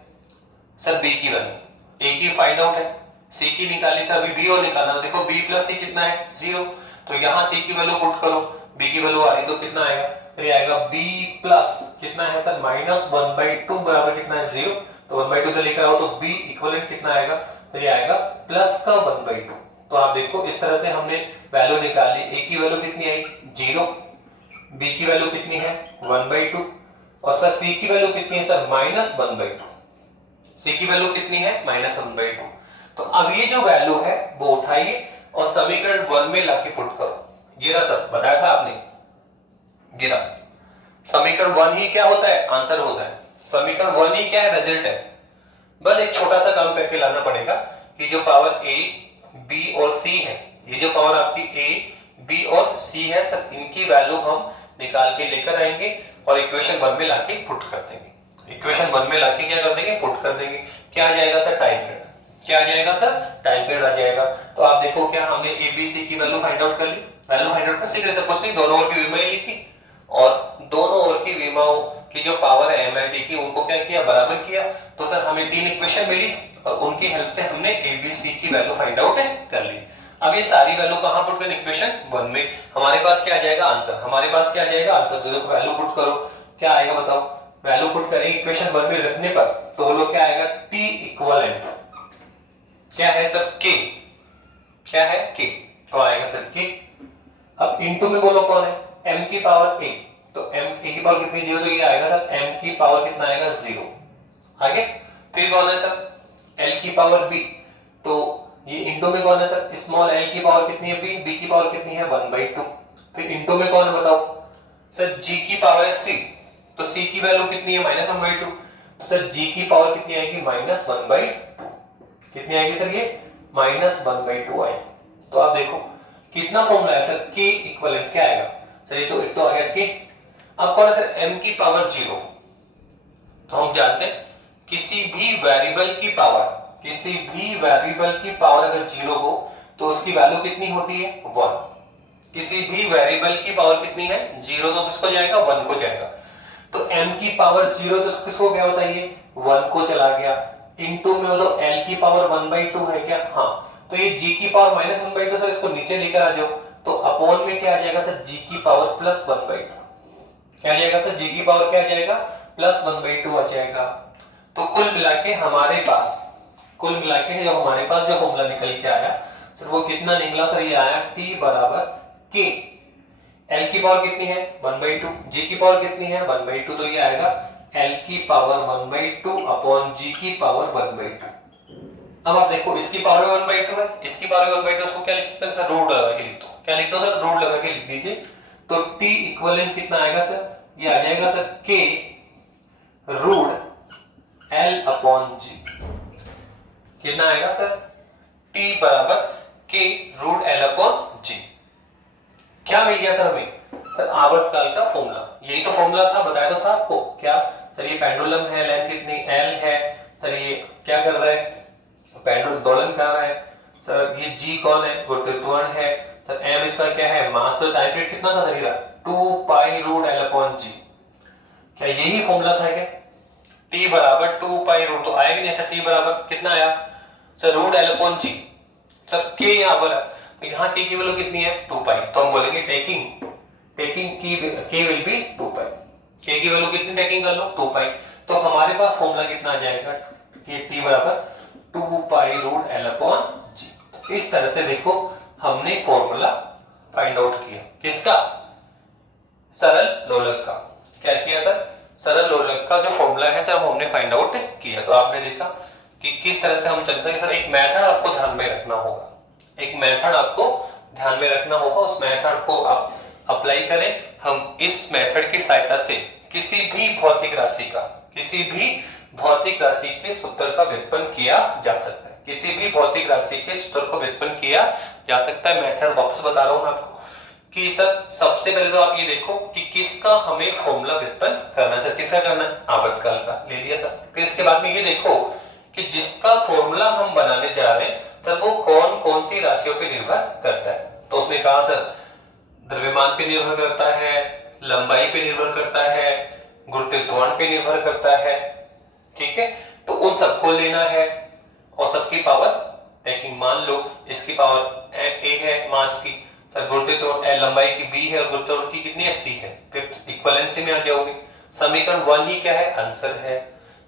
सर, b की वैल्यू, a की फाइंड आउट है, c की निकाली सर, अभी b और निकालना, देखो b प्लस c कितना है 0, तो यहां c की वैल्यू पुट करो, b की वैल्यू आ रही तो कितना आएगा, फिर ये आएगा b प्लस कितना है सर -1/2 बराबर कितना है 0, तो 1/2 तो लेकर आओ तो b इक्विवेलेंट कितना आएगा, तो ये आएगा प्लस का 1/2। तो आप देखो इस तरह से हमने वैल्यू निकाली, a की वैल्यू कितनी आई 0, b की वैल्यू कितनी है 1/2 और सर c की वैल्यू कितनी है सर -1/2, c की वैल्यू कितनी है -1/2। तो अब ये जो वैल्यू है वो उठाइए और समीकरण 1 में लाके पुट करो। ये रहा सर, बताया था आपने, गिरा समीकरण 1 ही क्या होता है, आंसर होता है। समीकरण 1 ही क्या है, रिजल्ट है। बस एक छोटा सा काम करके लाना पड़ेगा कि जो पावर a b और c है, ये जो पावर आपकी a b और c है सर, इनकी वैल्यू हम निकाल के लेकर आएंगे और इक्वेशन 1 में लाके पुट कर देंगे। इक्वेशन 1 में लाके क्या कर देंगे, पुट कर देंगे। क्या आ जाएगा सर, टाइम पीरियड। क्या आ जाएगा सर, टाइम पीरियड आ जाएगा। तो आप देखो क्या हमने a b c की वैल्यू फाइंड आउट कर ली, वैल्यू फाइंड आउट कैसे, जैसे कुछ नहीं, दोनों ओर की विमाएं लिखी और दोनों ओर की विमाओं की जो पावर है m l t की, उनको क्या किया, बराबर किया। तो सर हमें 3 इक्वेशन मिली और उनकी हेल्प से हमने a b c की वैल्यू फाइंड आउट कर ली। अब ये सारी वैल्यू कहां पुट करें, इक्वेशन 1 में। हमारे पास क्या आ जाएगा, आंसर। हमारे पास क्या आ जाएगा, आंसर। तो देखो वैल्यू पुट करो, क्या आएगा बताओ, वैल्यू पुट करेंगे इक्वेशन 1 में रखने पर, तो वो लोग क्या आएगा, t इक्विवेलेंट क्या है सर, k, क्या है k, तो आएगा सर k। अब इनटू में बोलो कौन है, m की पावर a, तो m a की पावर कितनी 0, तो ये आएगा सर m की पावर कितना आएगा 0। आगे फिर कौन है सर, l की पावर b, तो ये इंटू में कौन है सर, स्मॉल l की पावर कितनी है b, b की पावर कितनी है 1/2। फिर इंटू में कौन है बताओ सर, g की पावर है c, तो c की वैल्यू कितनी है -1/2, तो सर g की पावर कितनी आएगी -1/2, कितनी आएगी सर, ये -1/2 आएगी। तो आप देखो कितना फॉर्मूला है सर, k इक्विवेलेंट क्या आएगा सर, ये तो एक तो आ गया k। अब कौन है सर, m की पावर 0, तो हम जानते हैं किसी भी वेरिएबल की पावर, किसी भी वेरिएबल की पावर अगर 0 हो तो उसकी वैल्यू कितनी होती है 1। किसी भी वेरिएबल की पावर कितनी है 0, तो किसको जाएगा 1 को जाएगा। तो m की पावर 0 तो किसको क्या होता है, ये 1 को चला गया। इनटू में तो l की पावर 1/2 है क्या, हाँ, तो ये g की पावर -1/2 सर, इसको नीचे लेकर आ जाओ, तो अपॉन में क्या आ जाएगा सर, g की पावर +1/2। क्या आ जाएगा सर, g की पावर क्या आ जाएगा प्लस 1/2 आ जाएगा। तो कुल मिला के हमारे पास जो हमारे पास जो फॉर्मूला निकल के आया सर वो कितना निकला सर, ये आया t बराबर k। l की पावर कितनी है 1/2, g की पावर कितनी है 1/2, तो ये आएगा l की पावर 1/2 अपॉन g की पावर 1/2। अब आप देखो इसकी पावर 1/2 है, इसकी पावर 1/2, उसको क्या लिख सकते हैं सर, रूट लगा के लिख दो। क्या लिख दो सर, रूट लगा के लिख दीजिए। तो t इक्विवेलेंट कितना आएगा सर, ये आ जाएगा sir k root l upon g। कितना आएगा सर, t बराबर k root l upon g। क्या मिल गया सर हमें, सर आवर्तकाल का फॉर्मूला। यही तो फॉर्मूला था, बताया तो था आपको। क्या सर, ये पेंडुलम है, लेंथ कितनी l है सर, ये क्या कर रहा है, पेंडुलम दोलन कर रहा है सर। ये g कौन है, गुरुत्वाकर्षण है सर। m इसका क्या है, मास। तो टाइम पीरियड कितना था sir, 2 pi root l upon g। क्या यही फॉर्मूला था क्या, t बराबर 2 पाई रूट, तो आएगा नहीं सर, t बराबर कितना आया sir, root l upon g। Sir k यहां पर है, तो यहाँ k की वैल्यू कितनी है 2 पाई, तो हम बोलेंगे taking k will be 2 pi. k की वैल्यू कितनी टेकिंग कर लो 2 पाई। तो हमारे पास फॉर्मूला कितना आ जाएगा कि t बराबर 2 pi root l upon g। इस तरह से देखो हमने फॉर्मूला फाइंड आउट किया, किसका, सरल लोलक का। क्या किया सर, सरल लोलक का जो फॉर्मूला है सर हमने फाइंड आउट किया। तो आपने देखा कि किस तरह से हम चलते हैं सर। एक मेथड आपको ध्यान में रखना होगा, एक मेथड आपको ध्यान में रखना होगा, उस मेथड को आप अप्लाई करें। हम इस मेथड की सहायता से किसी भी भौतिक राशि के सूत्र का व्युत्पन्न किया जा सकता है, किसी भी भौतिक राशि के सूत्र को व्युत्पन्न किया जा सकता है। मेथड वापस बता रहा हूं मैं आपको कि सर सबसे पहले तो आप ये देखो कि किसका हमें फॉर्मूला व्युत्पन्न करना है सर, किसका करना है, आवर्तकाल का ले लिया सर। फिर इसके बाद में ये देखो कि जिसका फॉर्मूला हम बनाने जा रहे हैं तब वो कौन कौन सी राशियों पे निर्भर करता है। तो उसने कहा सर द्रव्यमान पे निर्भर करता है, लंबाई पे निर्भर करता है, गुरुत्वाकर्षण पे निर्भर करता है, ठीक है। तो उन सबको लेना है और सबकी पावर टेकिंग, मान लो इसकी पावर a है मास की सर, गुरुत्वाकर्षण लंबाई की b है और गुरुत्वाकर्षण की कितनी है c है। फिर इक्विवेलेंसी में आ जाओगे। समीकरण 1 ही क्या है, आंसर है।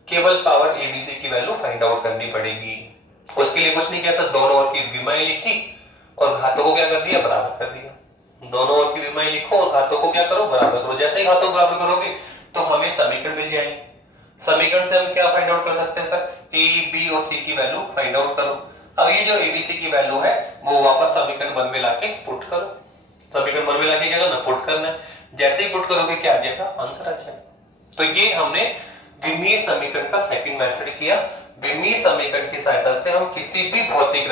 केवल पावर abc की वैल्यू फाइंड आउट करनी पड़ेगी। उसके लिए कुछ नहीं किया सर, दोनों ओर की विमाएं लिखी और घातों को क्या कर दिया, बराबर कर दिया। दोनों ओर की विमाएं लिखो और घातों को क्या करो, बराबर करो। जैसे ही घातों को बराबर करोगे तो हमें समीकरण मिल जाएंगे। समीकरण से हम क्या फाइंड आउट कर सकते हैं सर, a b और c की वैल्यू फाइंड आउट करो। अब ये जो abc की वैल्यू है वो वापस समीकरण 1 में लाके पुट करो। समीकरण 1 में लाके क्या करना, पुट करना है। जैसे ही पुट करोगे क्या आ जाएगा, आंसर आ जाएगा। तो ये हमने विमीय समीकरण का सेकंड मेथड किया। विमीय समीकरण की सहायता से हम किसी भी भौतिक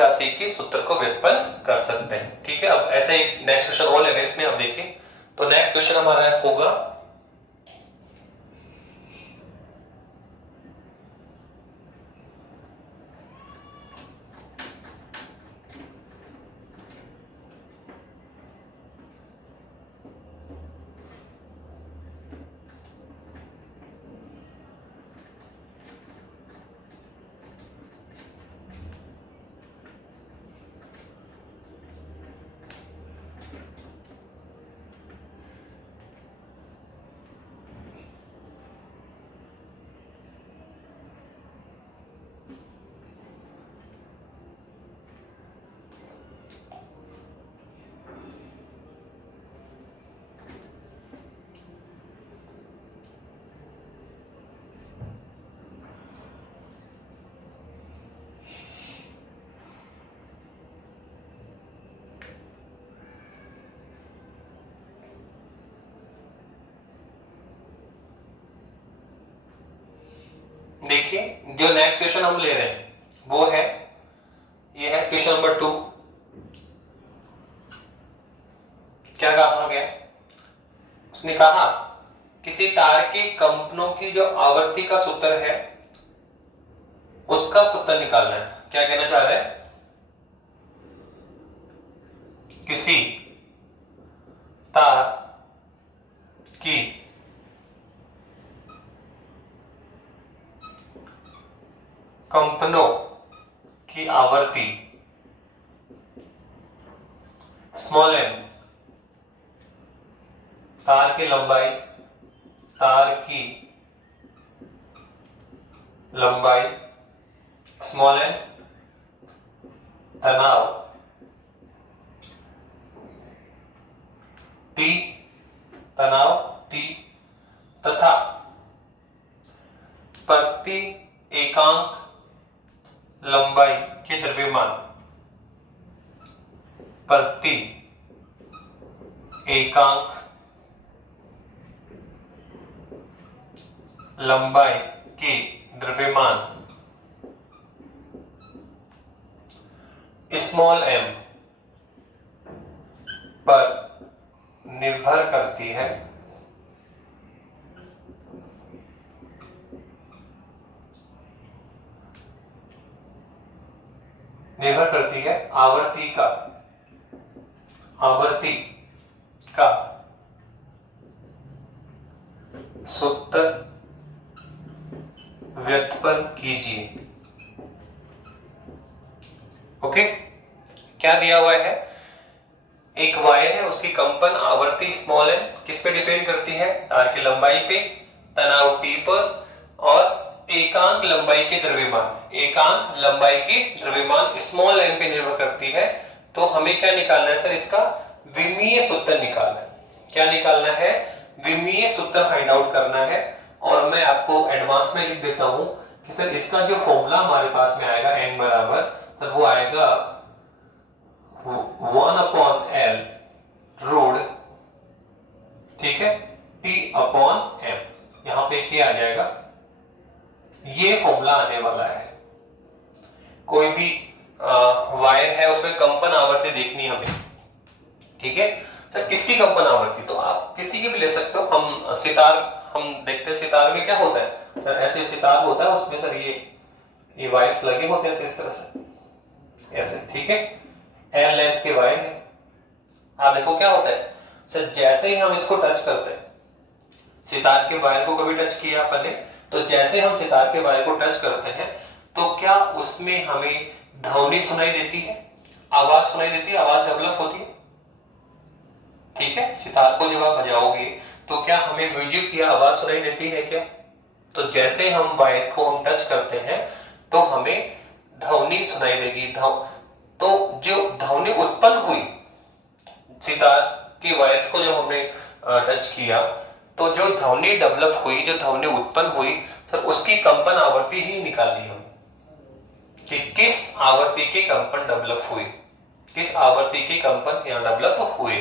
राशि के सूत्र को व्युत्पन्न कर सकते हैं, ठीक है। अब ऐसे एक नेक्स्ट क्वेश्चन और है इसमें, अब देखें तो नेक्स्ट क्वेश्चन हमारा होगा देखिए जो नेक्स्ट क्वेश्चन हम ले रहे हैं वो है, ये है क्वेश्चन नंबर 2। क्या कहा गया, उसने कहा किसी तार के कंपनों की जो आवृत्ति का सूत्र है उसका सूत्र निकालना है। क्या कहना चाह रहे हैं, किसी तार की कंपनों की आवृत्ति स्मॉल m, तार की लंबाई तार की लंबाई स्मॉल एन, तनाव T, तनाव T तथा प्रति एकांक लंबाई के द्रव्यमान, प्रति एकांक लंबाई के द्रव्यमान स्मॉल m पर निर्भर करती है, निर्भर करती है आवर्ती का सूत्र व्युत्पन्न कीजिए। ओके, क्या दिया हुआ है? एक वायर है, उसकी कंपन आवर्ती स्मॉल एन किस पे डिपेंड करती है? तार की लंबाई पे, तनाव T पर और एकांक लंबाई के द्रव्यमान, एकांक लंबाई के द्रव्यमान स्मॉल एन पे निर्भर करती है। तो हमें क्या निकालना है सर? इसका विमीय सूत्र निकालना है। क्या निकालना है? विमीय सूत्र फाइंड आउट करना है। और मैं आपको एडवांस में लिख देता हूं कि सर इसका जो फॉर्मूला हमारे पास में आएगा n बराबर, तो वो आएगा 1/L रूट, ठीक है, T/m। यहां पे क्या आ जाएगा? ये फॉर्मूला आने वाला है। कोई भी वायर है, उसमें कंपन आवृत्ति देखनी हमें, ठीक है सर। किसकी कंपन आवृत्ति? तो आप किसी की भी ले सकते हो। हम सितार, हम देखते हैं सितार में क्या होता है सर, ऐसे सितार होता है, उसमें सर ये वायर्स लगे होते हैं इस तरह से, ऐसे, ठीक है, एल लेंथ के वायर है। आप देखो क्या होता है सर, जैसे ही हम इसको टच करते हैं, सितार के वायर को कभी टच किया अपन ने, तो जैसे हम सितार के वायर को टच करते हैं तो क्या उसमें हमें ध्वनि सुनाई देती है, आवाज सुनाई देती है, आवाज डेवलप होती है, ठीक है। सितार को जब आप बजाओगे तो क्या हमें म्यूजिक या आवाज सुनाई देती है क्या? तो जैसे हम वायर को हम टच करते हैं तो हमें ध्वनि सुनाई देगी। तो जो ध्वनि उत्पन्न हुई सितार के वायर्स को जब हमने टच किया, तो जो ध्वनि डेवलप हुई, जो ध्वनि उत्पन्न हुई, तो उसकी कंपन आवृत्ति ही निकालनी हम कि किस आवृत्ति के कंपन डेवलप हुए, किस आवृत्ति के कंपन यहाँ डेवलप हुए।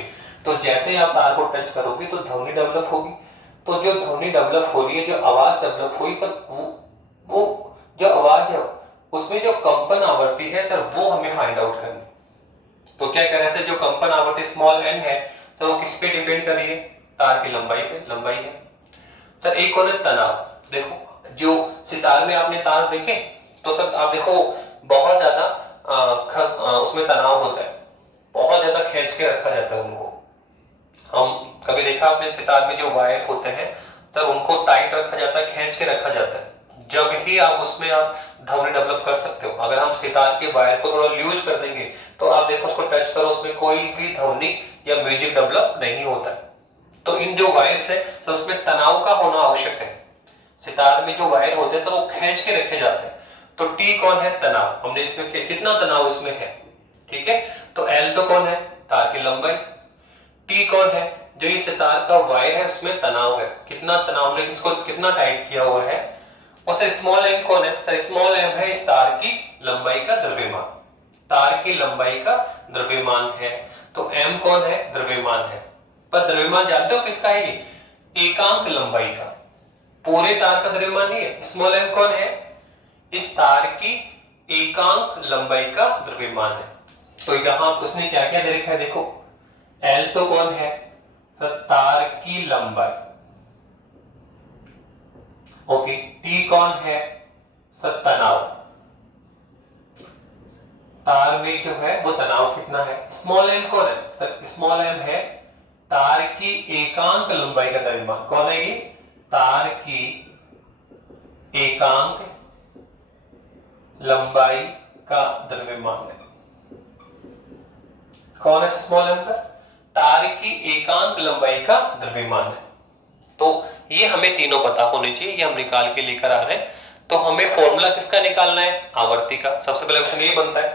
तो जैसे आप तार को टच करोगे तो ध्वनि डेवलप होगी। तो जो ध्वनि डेवलप हो रही है, जो आवाज डेवलप हुई सर, वो जो आवाज है उसमें जो कंपन आवृत्ति है सर, वो हमें फाइंड आउट करनी। तो क्या कह रहे हैं, जो कंपन आवृत्ति स्मॉल n है तो वो किस पे डिपेंड कर रही है? तार की लंबाई पे, लंबाई है सर। एक और तनाव, देखो जो सितार में आपने तार देखे तो सर आप देखो बहुत ज्यादा उसमें तनाव होता है, बहुत ज्यादा खींच के रखा जाता है उनको। हम कभी देखा आपने सितार में जो वायर होते हैं सर, उनको टाइट रखा जाता है, खींच के रखा जाता है, जब ही आप उसमें आप ध्वनि डेवलप कर सकते हो। अगर हम सितार के वायर को थोड़ा लूज कर देंगे तो आप देखो उसको टच करो, उसमें कोई भी ध्वनि या म्यूजिक डेवलप नहीं होता है। तो इन जो वायर्स है सर, उसमें तनाव का होना आवश्यक है। सितार में जो वायर होते हैं सर, वो खींच के रखे जाते हैं। तो टी कौन है? तनाव। हमने इसमें कितना तनाव इसमें है, ठीक है। तो एल तो कौन है? तार की लंबाई। टी कौन है? जो ये सितार का वायर है उसमें तनाव है, कितना तनाव ने इसको कितना टाइट किया हुआ है। और सर स्मॉल एम कौन है? सर स्मॉल एम है इस तार की लंबाई का द्रव्यमान, तार की लंबाई का द्रव्यमान है। तो एम कौन है? द्रव्यमान है। पर द्रव्यमान जानते हो किसका है? ये एकांक लंबाई का, पूरे तार का द्रव्यमान नहीं है। स्मॉल एम कौन है? इस तार की एकांक लंबाई का द्रव्यमान है। तो यहां उसने क्या क्या दे रखा है, देखो एल तो कौन है? सर तार की लंबाई। ओके, टी कौन है? सर तनाव, तार में जो है वो तनाव कितना है। स्मॉल एम कौन है? सर स्मॉल एम है तार की एकांक लंबाई का द्रव्यमान। कौन है ये? तार की एकांक लंबाई का द्रव्यमान है। कौन है स्मॉल एम? सर तार की एकांक लंबाई का द्रव्यमान है। तो ये हमें तीनों पता होने चाहिए, ये हम निकाल के लेकर आ रहे हैं। तो हमें फॉर्मूला किसका निकालना है, आवर्ती का। सबसे पहले क्वेश्चन ये बनता है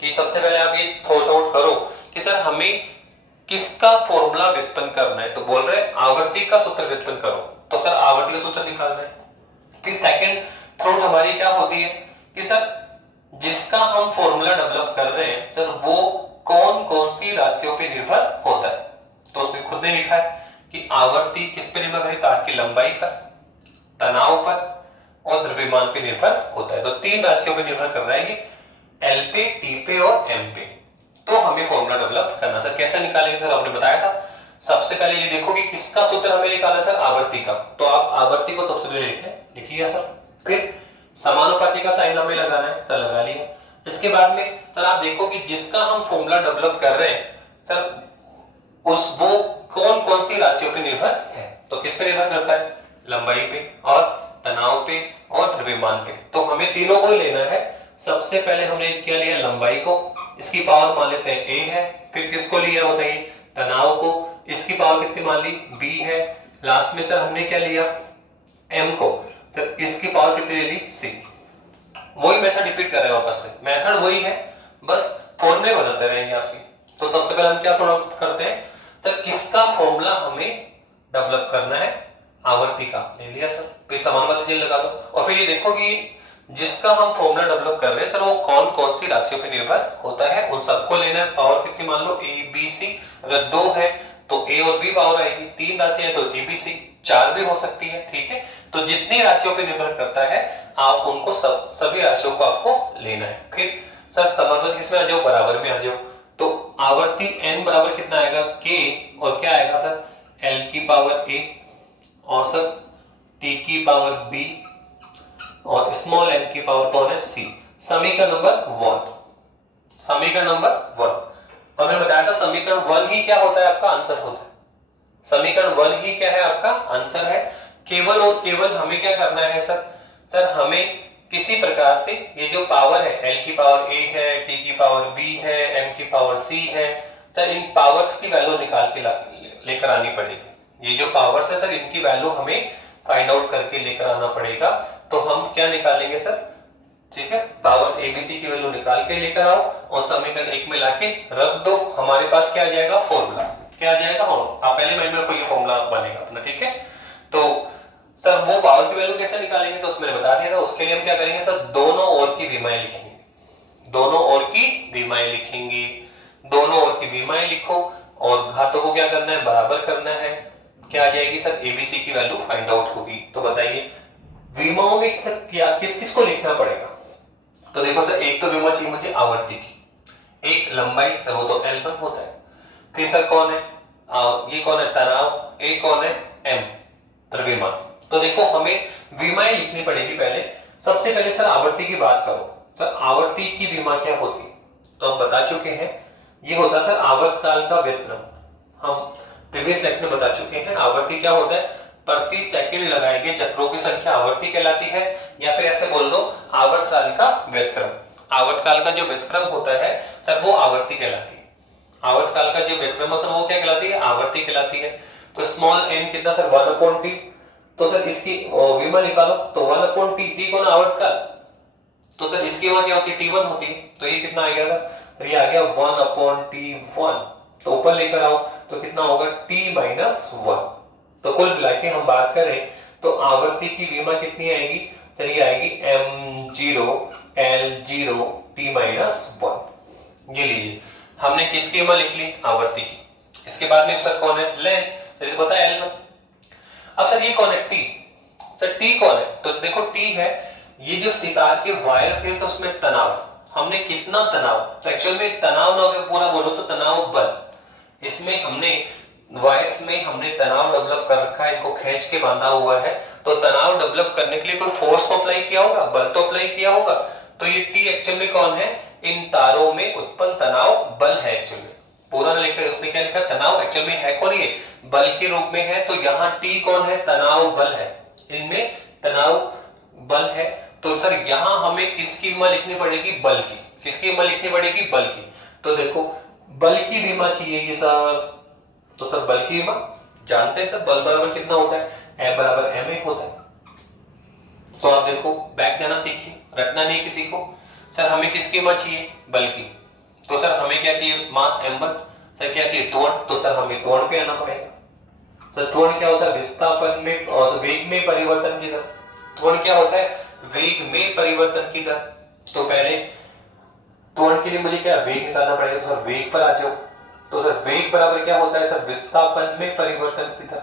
कि सबसे पहले आप ये थॉट आउट करो कि सर हमें किसका फॉर्मूला व्युत्पन्न करना है। तो बोल रहे हैं आवर्ती का सूत्र व्युत्पन्न करो, तो सर आवर्ती का सूत्र निकालना है। फिर सेकंड थॉट हमारी क्या होती है कि सर जिसका हम फॉर्मूला डेवलप कर रहे हैं सर वो कौन कौन सी राशियों पे निर्भर होता है। तो उसमें खुद ने लिखा है कि आवर्ती किस पे निर्भर है, तार की लंबाई पर, तनाव पर और द्रव्यमान पे निर्भर होता है। तो तीन राशियों पे निर्भर कर रहा है ये, एल पे, टी पे और एम पे। तो हमें फॉर्मूला डेवलप करना। सर कैसे निकालेंगे, सर आपने बताया था। सबसे पहले ये देखो कि किसका सूत्र हमें निकालना है, सर आवर्ती का। तो आप आवर्ती को सबसे पहले लिखिए सर। फिर समानुपाती का साइन हमें लगाना है, सर लगा लिया। इसके बाद में सर आप देखो कि जिसका हम फॉर्मूला डेवलप कर रहे हैं सर वो कौन कौन सी राशियों पे निर्भर है। तो किस पे निर्भर करता है, लंबाई पे और तनाव पे और द्रव्यमान पे। तो हमें तीनों को लेना है। सबसे पहले हमने क्या लिया, लंबाई को, इसकी पावर मान लेते हैं a है। फिर किसको लिया बताइए, तनाव को, इसकी पावर कितनी मान ली, b है। लास्ट में सर हमने क्या लिया, m को, सर इसकी पावर कितनी ले ली, c। वही मेथड रिपीट कर रहे हैं वापस से, मेथड वही है, बस फॉर्मूले बदलते रहेंगे आपके। तो सबसे पहले हम क्या थोड़ा करते हैं, सर किसका फॉर्मूला हमें डेवलप करना है, आवर्ती का, ले लिया सर। फिर समानुपाती चिन्ह लगा दो और फिर ये देखो कि जिसका हम फॉर्मूला डेवलप कर रहे हैं सर वो कौन कौन सी राशियों पे निर्भर होता है, उन सबको लेना है। पावर कितनी मान लो, ए बी सी। अगर 2 है तो ए और बी पावर आएगी, 3 राशि है तो ए बी सी, 4 भी हो सकती है, ठीक है। तो जितनी राशियों पे निर्भर करता है आप उनको सभी राशियों को आपको लेना है। फिर सर समानुपाती किसमें आ जाओ, बराबर में आ जाओ। तो आवर्ती n बराबर कितना आएगा, k, और क्या आएगा सर, l की पावर a और सर t की पावर b और स्मॉल m की पावर कौन है, c। समीकरण नंबर 1, समीकरण नंबर 1 हमने बताया था। समीकरण 1 ही क्या होता है, आपका आंसर होता है। समीकरण 1 ही क्या है, आपका आंसर है। केवल और केवल हमें क्या करना है सर, सर हमें किसी प्रकार से ये जो पावर है, l की पावर a है, t की पावर b है, m की पावर c है, सर इन पावर्स की वैल्यू निकाल के लेकर आनी पड़ेगी। ये जो पावर्स है सर इनकी वैल्यू हमें फाइंड आउट करके लेकर आना पड़ेगा। तो हम क्या निकालेंगे सर, ठीक है, पावर्स एबीसी की वैल्यू निकाल के लेकर आओ और समीकरण 1 में लाके रख दो। हमारे पास क्या आ जाएगा, फॉर्मूला। क्या आ जाएगा, आप पहले माइंड में रखो, ये फॉर्मूला बनेगा अपना, ठीक है। तो सर वो पावर की वैल्यू कैसे निकालेंगे, तो उसमें बता दिया था। उसके लिए हम क्या करेंगे सर, दोनों ओर की विमाएं लिखेंगे, दोनों ओर की विमाएं लिखेंगे। दोनों ओर की विमाएं लिखो और घातों को क्या करना है, बराबर करना है। क्या आ जाएगी सर, एबीसी की वैल्यू फाइंड आउट होगी। तो बताइए विमाओं में क्या किस किस को लिखना पड़ेगा। तो देखो सर, एक तो विमा चाहिए मुझे आवर्ती की, एक लंबाई, सर वो तो L1 होता है। फिर सर कौन है, ये कौन है, तनाव, ये कौन है, M, द्रव्यमान। तो देखो हमें विमाएं लिखनी पड़ेगी पहले। सबसे पहले सर आवर्ती की बात करो, सर आवर्ती की विमा क्या होती है, तो हम बता चुके हैं, ये होता है सर आवर्तकाल का व्युत्क्रम। हम प्रीवियस लेक्चर में बता चुके हैं। आवर्ती क्या होता है, प्रति सेकंड लगाए गए चक्रों की संख्या आवर्ती कहलाती है, या फिर ऐसे बोल दो आवर्तकाल का व्युत्क्रम। आवर्तकाल का जो व्युत्क्रम होता है सर वो आवर्ती कहलाती है। आवर्तकाल का जो व्युत्क्रम है सर वो क्या कहलाती है, आवर्ती कहलाती है। तो स्मॉल n कितना सर, 1/t। तो सर इसकी विमा निकालो, तो 1/t, t कौन आवर्तकाल, तो सर इसकी विमा क्या होती है, t1 होती है। तो ये कितना आ गया, तो ये आ गया 1/t1। तो ऊपर लेकर आओ तो कितना होगा, t-1। तो कुल मिला के हम बात करें तो आवर्ती की विमा कितनी आएगी, चलिए आएगी m0 l0 t-1। ये लीजिए हमने किसकी विमा लिख ली, आवर्ती की। इसके बाद में सर कौन है, लेंथ, चलिए पता है L1। अब सर ये कौन है, T। सर T कौन है, तो देखो T है ये जो सितार के वायर थे सर उसमें तनाव, हमने कितना तनाव, तो एक्चुअल में तनाव ना अगर पूरा बोलो तो तनाव बल, इसमें हमने वायर्स में हमने तनाव डेवलप कर रखा है, इनको खींच के बांधा हुआ है। तो तनाव डेवलप करने के लिए कोई फोर्स तो अप्लाई किया होगा, बल तो अप्लाई किया होगा। तो ये टी एक्चुअल में कौन है, इन तारों में उत्पन्न तनाव बल है। एक्चुअल में पूरा लिखा, उसने क्या लिखा, तनाव एक्चुअल में है कौन, ये बल के रूप में है। तो यहाँ टी कौन है, तनाव बल है, इनमें तनाव बल है। तो सर यहाँ हमें किसकी विमा लिखनी पड़ेगी, बल की। किसकी विमा लिखनी पड़ेगी, बल की। तो देखो बल की विमा चाहिए सर, तो सर बल की विमा जानते हैं सर, बल बराबर कितना होता है, m बराबर ma होता है। तो आप देखो बैक जाना सीखिए, रटना नहीं किसी को। सर हमें किसकी कीमत चाहिए? बल की। तो सर हमें क्या चाहिए? मास m1। सर क्या चाहिए? त्वरण। तो सर हमें त्वरण पे आना पड़ेगा। सर त्वरण क्या होता है? विस्थापन में और वेग में परिवर्तन की दर। त्वरण क्या होता है? वेग में परिवर्तन की दर। तो पहले त्वरण के लिए मुझे क्या वेग निकालना पड़ेगा, तो सर वेग पर आ जाओ। तो सर वेग बराबर क्या होता है? सर विस्थापन में परिवर्तन की दर।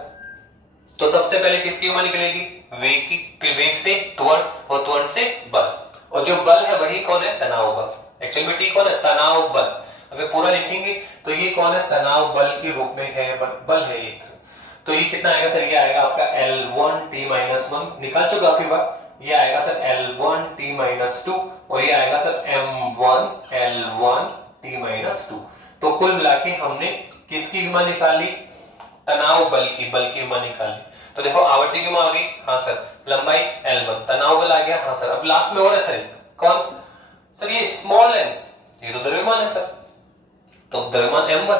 तो सबसे पहले किसकी कीमत निकलेगी? वेग की, फिर वेग से त्वरण और त्वरण से बल। और जो बल है वही कौन है? तनाव बल। एक्चुअल में टी कौन है? तनाव बल। अगर पूरा लिखेंगे तो ये कौन है? तनाव बल के रूप में है, बल है एक। तो ये कितना आएगा सर? ये आएगा आपका L1T-1 निकाल चुका आपकी बात। ये आएगा सर L1T-2 और ये आएगा सर M1L1T-2। तो कुल मिला के हमने किसकी कीमत निकाली? तनाव बल की, बल की कीमत निकाली। तो देखो आवर्ती कीमत आ गई, हाँ सर। लंबाई L1, तनाव बल आ गया, हाँ सर। अब लास्ट में और है सर कौन? सर ये स्मॉल n, ये तो द्रव्यमान है सर। तो द्रव्यमान m1,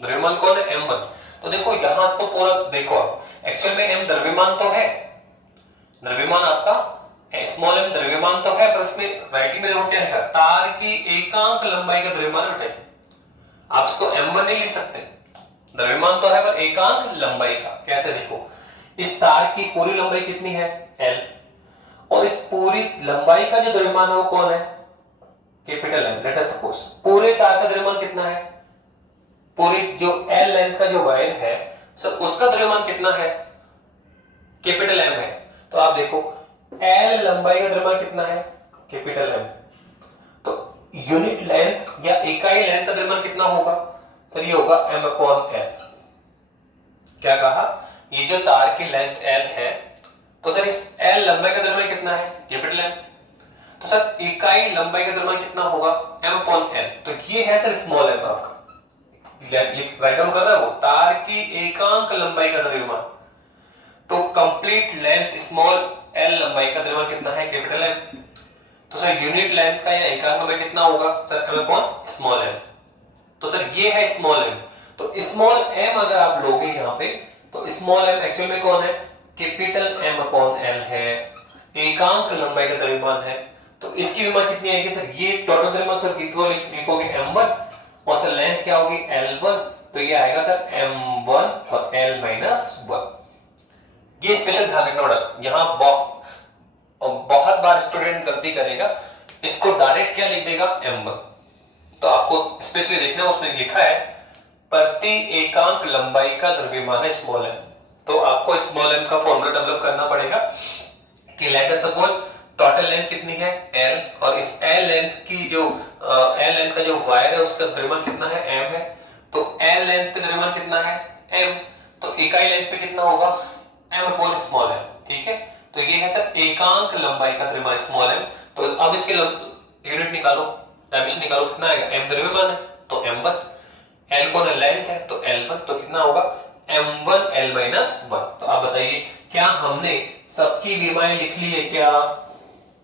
द्रव्यमान कौन है? m1। तो देखो यहां इसको पूरा देखो आप, एक्चुअल में m द्रव्यमान तो है, द्रव्यमान आपका स्मॉल m द्रव्यमान तो है, पर इसमें राइटिंग में देखो क्या लिखा? तार की एकांक लंबाई का द्रव्यमान बेटा। आप इसको m1 नहीं लिख सकते, द्रव्यमान तो है पर एकांक लंबाई का। कैसे? देखो इस तार की पूरी लंबाई कितनी है? l, और इस पूरी लंबाई का जो द्रव्यमान है वो कौन है? Capital M। Let us suppose पूरे तार का द्रव्यमान कितना है? पूरी जो L लेंथ का जो वायर है सर उसका द्रव्यमान कितना है? कैपिटल M है। तो आप देखो L लंबाई का द्रव्यमान कितना है? Capital M। तो यूनिट लेंथ या इकाई लेंथ का द्रव्यमान कितना होगा? सर ये होगा M/L। क्या कहा? ये जो तार की लेंथ L है तो सर इस L लंबाई का द्रव्यमान कितना है? Capital M। तो सर इकाई लंबाई का द्रव्यमान कितना होगा? M/L। तो ये है सर स्मॉल m आपका, राइट डाउन कर रहा है वो, तार की एकांक लंबाई का द्रव्यमान। तो कंप्लीट लेंथ स्मॉल l लंबाई का द्रव्यमान कितना है? Capital M। तो सर यूनिट लेंथ का या एकांक लंबाई कितना होगा? सर m/स्मॉल m। तो सर ये है स्मॉल m। तो स्मॉल m अगर आप लोगे यहां पे तो स्मॉल m एक्चुअल में कौन है? कैपिटल M/L है, एकांक लंबाई का द्रव्यमान है। तो इसकी कीमत कितनी आएगी सर? ये टोटल द्रव्यमान सर कितना लिखोगे? M1 और सर लेंथ क्या होगी? L1। तो ये आएगा सर M1 और L-1। ये स्पेशल ध्यान रखना पड़ेगा, यहां बहुत बार स्टूडेंट गलती करेगा, इसको डायरेक्ट क्या लिख देगा? M1। तो आपको स्पेशली देखना, उसमें लिखा है प्रति एकांक लंबाई का द्रव्यमान है स्मॉल m। तो आपको स्मॉल m का फॉर्मूला डेवलप करना पड़ेगा कि let us suppose total length कितनी है? L, और इस L लेंथ की जो L लेंथ का जो वायर है उसका द्रव्यमान कितना है? M है। तो L लेंथ का द्रव्यमान कितना है? M। तो इकाई लेंथ पे कितना होगा? M/स्मॉल m। ठीक है, तो ये है सर एकांक लंबाई का द्रव्यमान स्मॉल m। तो अब इसके यूनिट निकालो, डायमेंशन निकालो, कितना आएगा? M द्रव्यमान है तो M1, L कौन है? लेंथ है तो L1। तो कितना होगा? M1L-1। तो आप बताइए क्या हमने सबकी विमाएं लिख ली है क्या?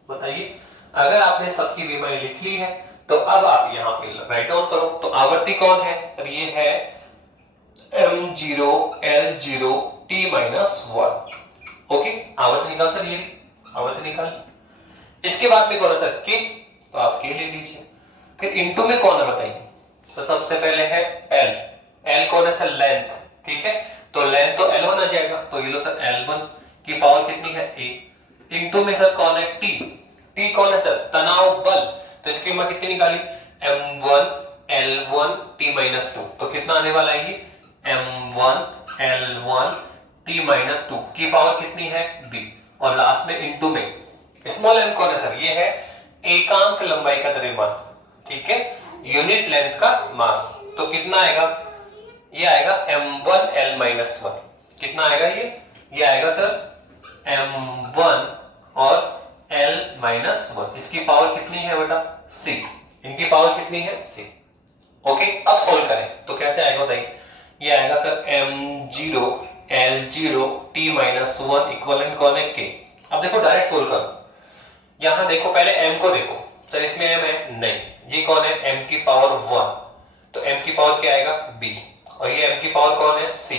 बताइए, अगर आपने सबकी विमाएं लिख ली है तो अब आप यहां पे राइट डाउन करो। तो आवर्ती कौन है? तो ये है M0L0T-1। ओके, आवर्ती निकाल सर, ये आवर्ती निकाल। इसके बाद में कौन है सर? K। तो आप K ले लीजिए। फिर इनटू में कौन है बताइए? तो सबसे पहले है L। L कौन है सर? लेंथ। ठीक है, तो लेंथ तो L1 आ जाएगा, तो ये लो सर L1 की पावर कितनी है? A। इनटू में सर कौन है? T। T कौन है सर? तनाव बल। तो इसकी कीमत कितनी निकाली? M1L1T-2। तो कितना आने वाला है? ये M1L1T-2 की पावर कितनी है? B। और लास्ट में इनटू में स्मॉल m कौन है सर? ये है एकांक लंबाई का द्रव्यमान। ठीक है, यूनिट लेंथ का मास। तो कितना आएगा? ये आएगा M1L-1। कितना आएगा ये आएगा सर M1 और L-1। इसकी पावर कितनी है बेटा? C। इनकी पावर कितनी है? C। ओके, अब सोल्व करें तो कैसे आएगा बताइए? ये आएगा सर M0L0T-1 इक्वलेंट कौन है? K। अब देखो डायरेक्ट सोल्व करो, यहां देखो पहले m को देखो सर, इसमें m है नहीं, ये कौन है? m की पावर 1। तो m की पावर क्या आएगा? B। और ये m की पावर कौन है? C।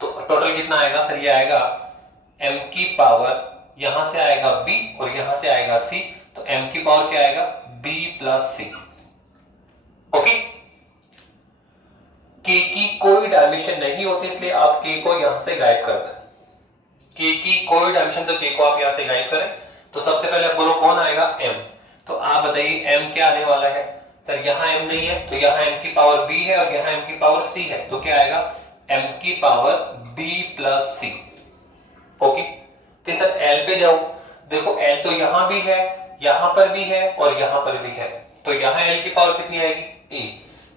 तो टोटल कितना आएगा सर? ये आएगा m की पावर यहां से आएगा b और यहां से आएगा c, तो m की पावर क्या आएगा b plus c। Okay, k की कोई डायमेंशन नहीं होती इसलिए आप k को यहां से गायब कर दें। k की कोई डायमेंशन तो k को आप यहां से गायब करें। तो सबसे पहले बोलो कौन आएगा m, तो आप बताइए m क्या आने वाला है। सर यहाँ m नहीं है तो यहाँ m की पावर b है और यहाँ m की पावर c है, तो क्या आएगा m की power b plus c। Okay, तो सर l पे जाओ, देखो l तो यहां भी है, यहां पर भी है और यहां पर भी है, तो यहाँ l की पावर कितनी आएगी a,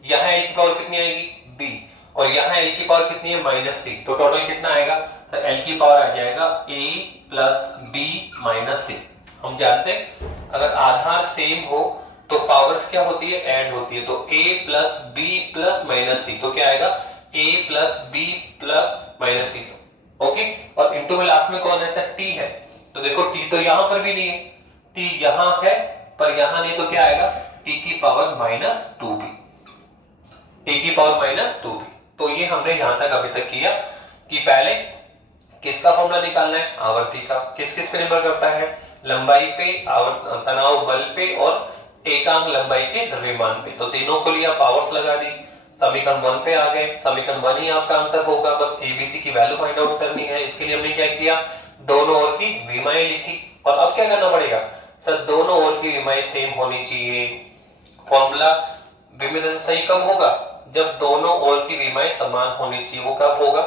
यहाँ l की पावर कितनी आएगी b और यहाँ l की पावर कितनी है माइनस c, तो टोटल कितना आएगा, तो l की पावर आ जाएगा a plus b minus c। हम जानते हैं अगर आधार सेम हो तो पावर्स क्या होती है, ऐड होती है, तो a plus b plus minus c, तो क्या आएगा a plus b plus minus c। Okay, और इनटू में लास्ट में कौन है सर, t है, तो देखो t तो यहां पर भी नहीं है, t यहां है पर यहां नहीं, तो क्या आएगा t की पावर माइनस 2b, t की पावर माइनस 2b। तो ये हमने यहां तक अभी तक किया कि पहले किसका फॉर्मूला निकालना है, आवर्ती का। किस किस पे निर्भर करता है, लंबाई पे, तनाव बल पे और एकांक लंबाई के द्रव्यमान पे। तो तीनों को लिया, पावर्स लगा दी, समीकरण 1 पे आ गए। समीकरण 1 ही आपका आंसर होगा, बस एबीसी की वैल्यू फाइंड आउट करनी है। इसके लिए हमने क्या किया, दोनों ओर की विमाएं लिखी। और अब क्या करना पड़ेगा सर, दोनों ओर की विमाएं सेम होनी चाहिए। फॉर्मूला विमित से सही कब होगा, जब दोनों ओर की विमाएं समान होनी चाहिए। वो कब होगा,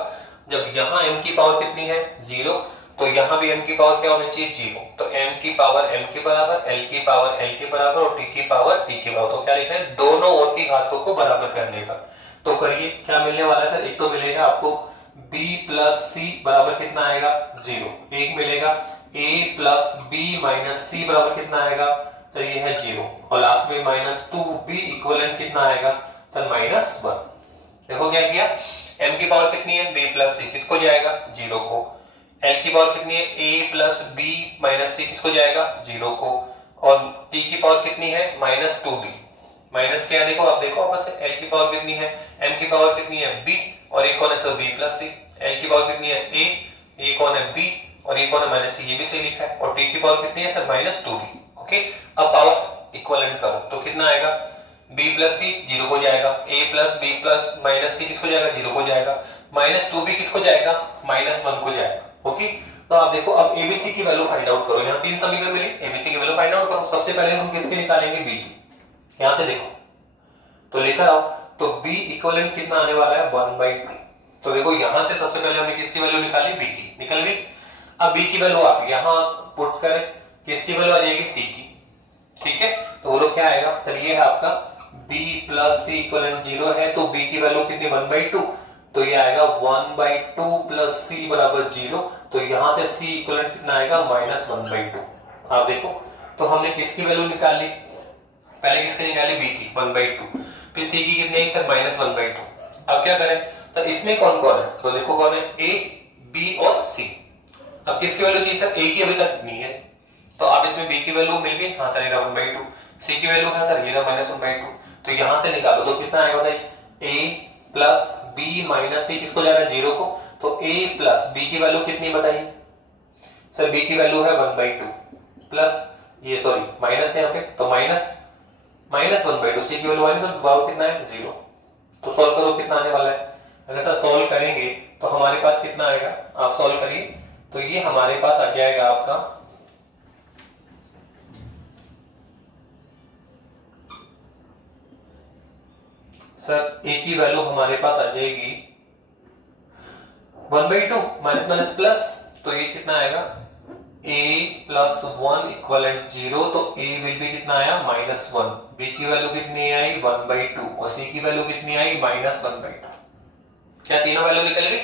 जब यहाँ m की पावर कितनी है 0, तो यहाँ भी m की पावर क्या होनी चाहिए 0, तो m की पावर m के बराबर, l की पावर l के बराबर और t की पावर t के बराबर। तो क्या लिखना है, दोनों ओर की घातों को बराबर करने का। तो करिए क्या मिलने वाला है सर, एक तो मिलेगा आपको b प्लस c बराबर कितना आएगा 0, एक मिलेगा a plus b minus c बराबर कितना आएगा, तो ये है 0, और लास्ट में माइनस 2b इक्वलेंट कितना आएगा सर माइनस 1। देखो क्या किया, m की पावर कितनी है b प्लस c, किसको जाएगा 0 को। l की पावर कितनी है a plus b minus c, किसको जाएगा 0 को। और t की पावर कितनी है माइनस 2b, माइनस क्या देखो, आप देखो आपस में l की पावर कितनी है, m की पावर कितनी है b और एक कौन है sir b plus c, l की पावर कितनी है a, ये कौन है b और ये कौन है माइनस c, ये भी सही लिखा है। और t की पावर कितनी है सर माइनस 2b। ओके, अब पावर्स इक्विवेलेंट करो तो कितना आएगा, b प्लस c 0 को जाएगा, a plus b plus minus c किसको जाएगा 0 को जाएगा, माइनस 2b किसको जाएगा माइनस 1 को जाएगा। ओके, तो आप देखो अब एबीसी की वैल्यू फाइंड आउट करो। यहाँ 3 समीकरण मिले, एबीसी की वैल्यू फाइंड आउट करो। सबसे पहले हम किसके निकालेंगे b की, यहाँ से देखो तो लेकर आओ, तो b इक्विवेलेंट कितना आने वाला है 1/2। तो देखो यहाँ से सबसे पहले हमने किसकी वैल्यू निकाली, b की, निकल गई। अब b की वैल्यू आप यहाँ पुट करें, किसकी वैल्यू आ जाएगी c की, ठीक है। तो वो लोग क्या आएगा सर, ये है आपका b प्लस c इक्वलेंट 0 है, तो b की वैल्यू कितनी 1/2, तो ये आएगा 1/2 प्लस c बराबर 0, तो यहां से c इक्वलेंट कितना आएगा माइनस 1/2। आप देखो तो हमने किसकी वैल्यू निकाली, पहले किसकी निकाली b की 1/2, फिर c की कितनी आई सर माइनस 1/2। अब क्या करें, तो इसमें कौन कौन है, तो देखो कौन है a b और c। अब किसकी वैल्यू चाहिए सर, a की अभी तक नहीं है, तो आप इसमें b की वैल्यू मिल गई, हाँ सर ये 1/2, c की वैल्यू है सर ये माइनस 1/2, तो यहां से निकालो तो कितना आएगा बताइए, a plus b minus c किसको जाएगा 0 को, तो a प्लस b की वैल्यू कितनी बताइए सर, b की वैल्यू है 1/2 प्लस ये सॉरी माइनस है यहाँ पे, तो माइनस 1/2, c की वैल्यू कितना है 0। तो सॉल्व करो कितना आने वाला है, अगर सर सॉल्व करेंगे तो हमारे पास कितना आएगा, आप सॉल्व करिए तो ये हमारे पास आ जाएगा आपका सर a की वैल्यू हमारे पास आ जाएगी 1/2 माइनस माइनस प्लस, तो ये कितना आएगा a प्लस 1 इक्वलेंट 0, तो a विल बी कितना आया माइनस 1, b की वैल्यू कितनी आई 1/2 और c की वैल्यू कितनी आई माइनस 1/2। क्या तीनों वैल्यू निकल गई।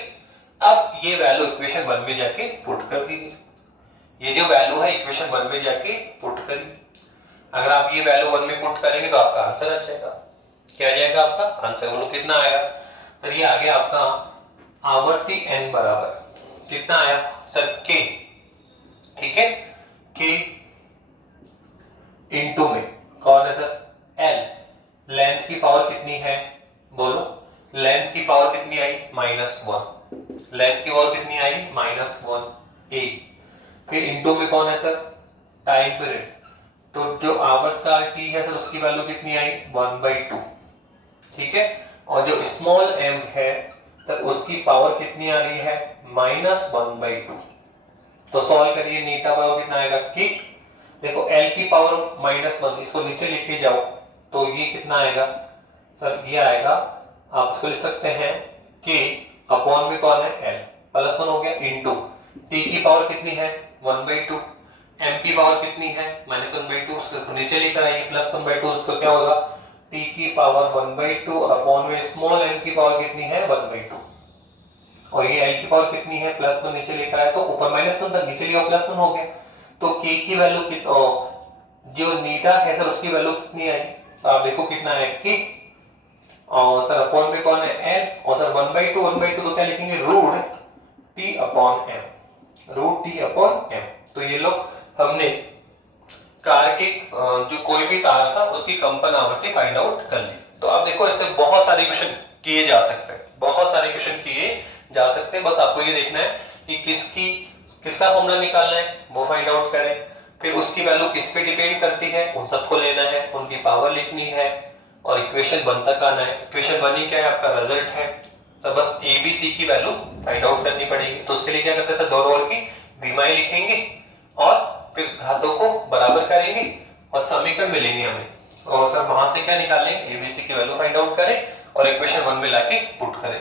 अब ये वैल्यू इक्वेशन 1 में जाके पुट कर दीजिए, ये जो वैल्यू है इक्वेशन 1 में जाके पुट करिए। अगर आप ये वैल्यू 1 में पुट करेंगे तो आपका आंसर आ जाएगा, क्या आ जाएगा आपका आंसर, बोलो कितना आएगा सर, ये आ गया आपका आवर्ती n बराबर कितना आया सर k, ठीक है, k इंटू में कौन है सर l, लेंथ की पावर कितनी है बोलो, लेंथ की पावर कितनी आई -1, लेंथ की पावर कितनी आई -1 ए, फिर इनटू में कौन है सर, टाइम पीरियड, तो जो आवर्तकाल टी है सर उसकी वैल्यू कितनी आई 1/2, ठीक है। और जो स्मॉल m है सर उसकी पावर कितनी आ रही है -1/2। तो सॉल्व करिए, नीटा पावर कितना आएगा कि देखो l की पावर -1, इसको नीचे लिखे जाओ तो ये कितना आएगा सर, ये आएगा आप इसको लिख सकते हैं कि अपॉन में कौन है l, +1 हो गया इंटू t की पावर कितनी है 1/2, m की पावर कितनी है -1/2, उसको नीचे लेकर आइए +1/2, तो क्या होगा t की पावर 1/2 अपॉन में स्मॉल m की पावर कितनी है 1/2, और ये l की पावर कितनी है +1, नीचे लेकर आए तो ऊपर -1 था, नीचे लिया +1 हो गया। तो k की वैल्यू जो नीटा है सर उसकी वैल्यू कितनी आई, तो आप देखो कितना है कि और सर अपॉन में कौन है l, और सर 1/2 तो क्या लिखेंगे root t upon m, root t upon m। तो ये लोग हमने कार के जो कोई भी तार था उसकी कंपन आवृत्ति फाइंड आउट कर ली। तो आप देखो ऐसे बहुत सारे क्वेश्चन किए जा सकते हैं, बहुत सारे क्वेश्चन किए जा सकते हैं, बस आपको ये देखना है कि किसका फॉर्मूला निकालना है वो फाइंड आउट करें, फिर उसकी वैल्यू किस पे डिपेंड करती है उन सबको लेना है, उनकी पावर लिखनी है और इक्वेशन 1 तक आना है। इक्वेशन 1 ही क्या है आपका रिजल्ट है, तो बस ए बी सी की वैल्यू फाइंड आउट करनी पड़ेगी। तो उसके लिए क्या करते हैं सर, दोनों ओर की विमाएं लिखेंगे और फिर घातों को बराबर करेंगे और समीकरण मिलेंगे हमें, और सर वहां से क्या निकालेंगे एबीसी की वैल्यू फाइंड आउट करें और इक्वेशन 1 में लाके पुट करें,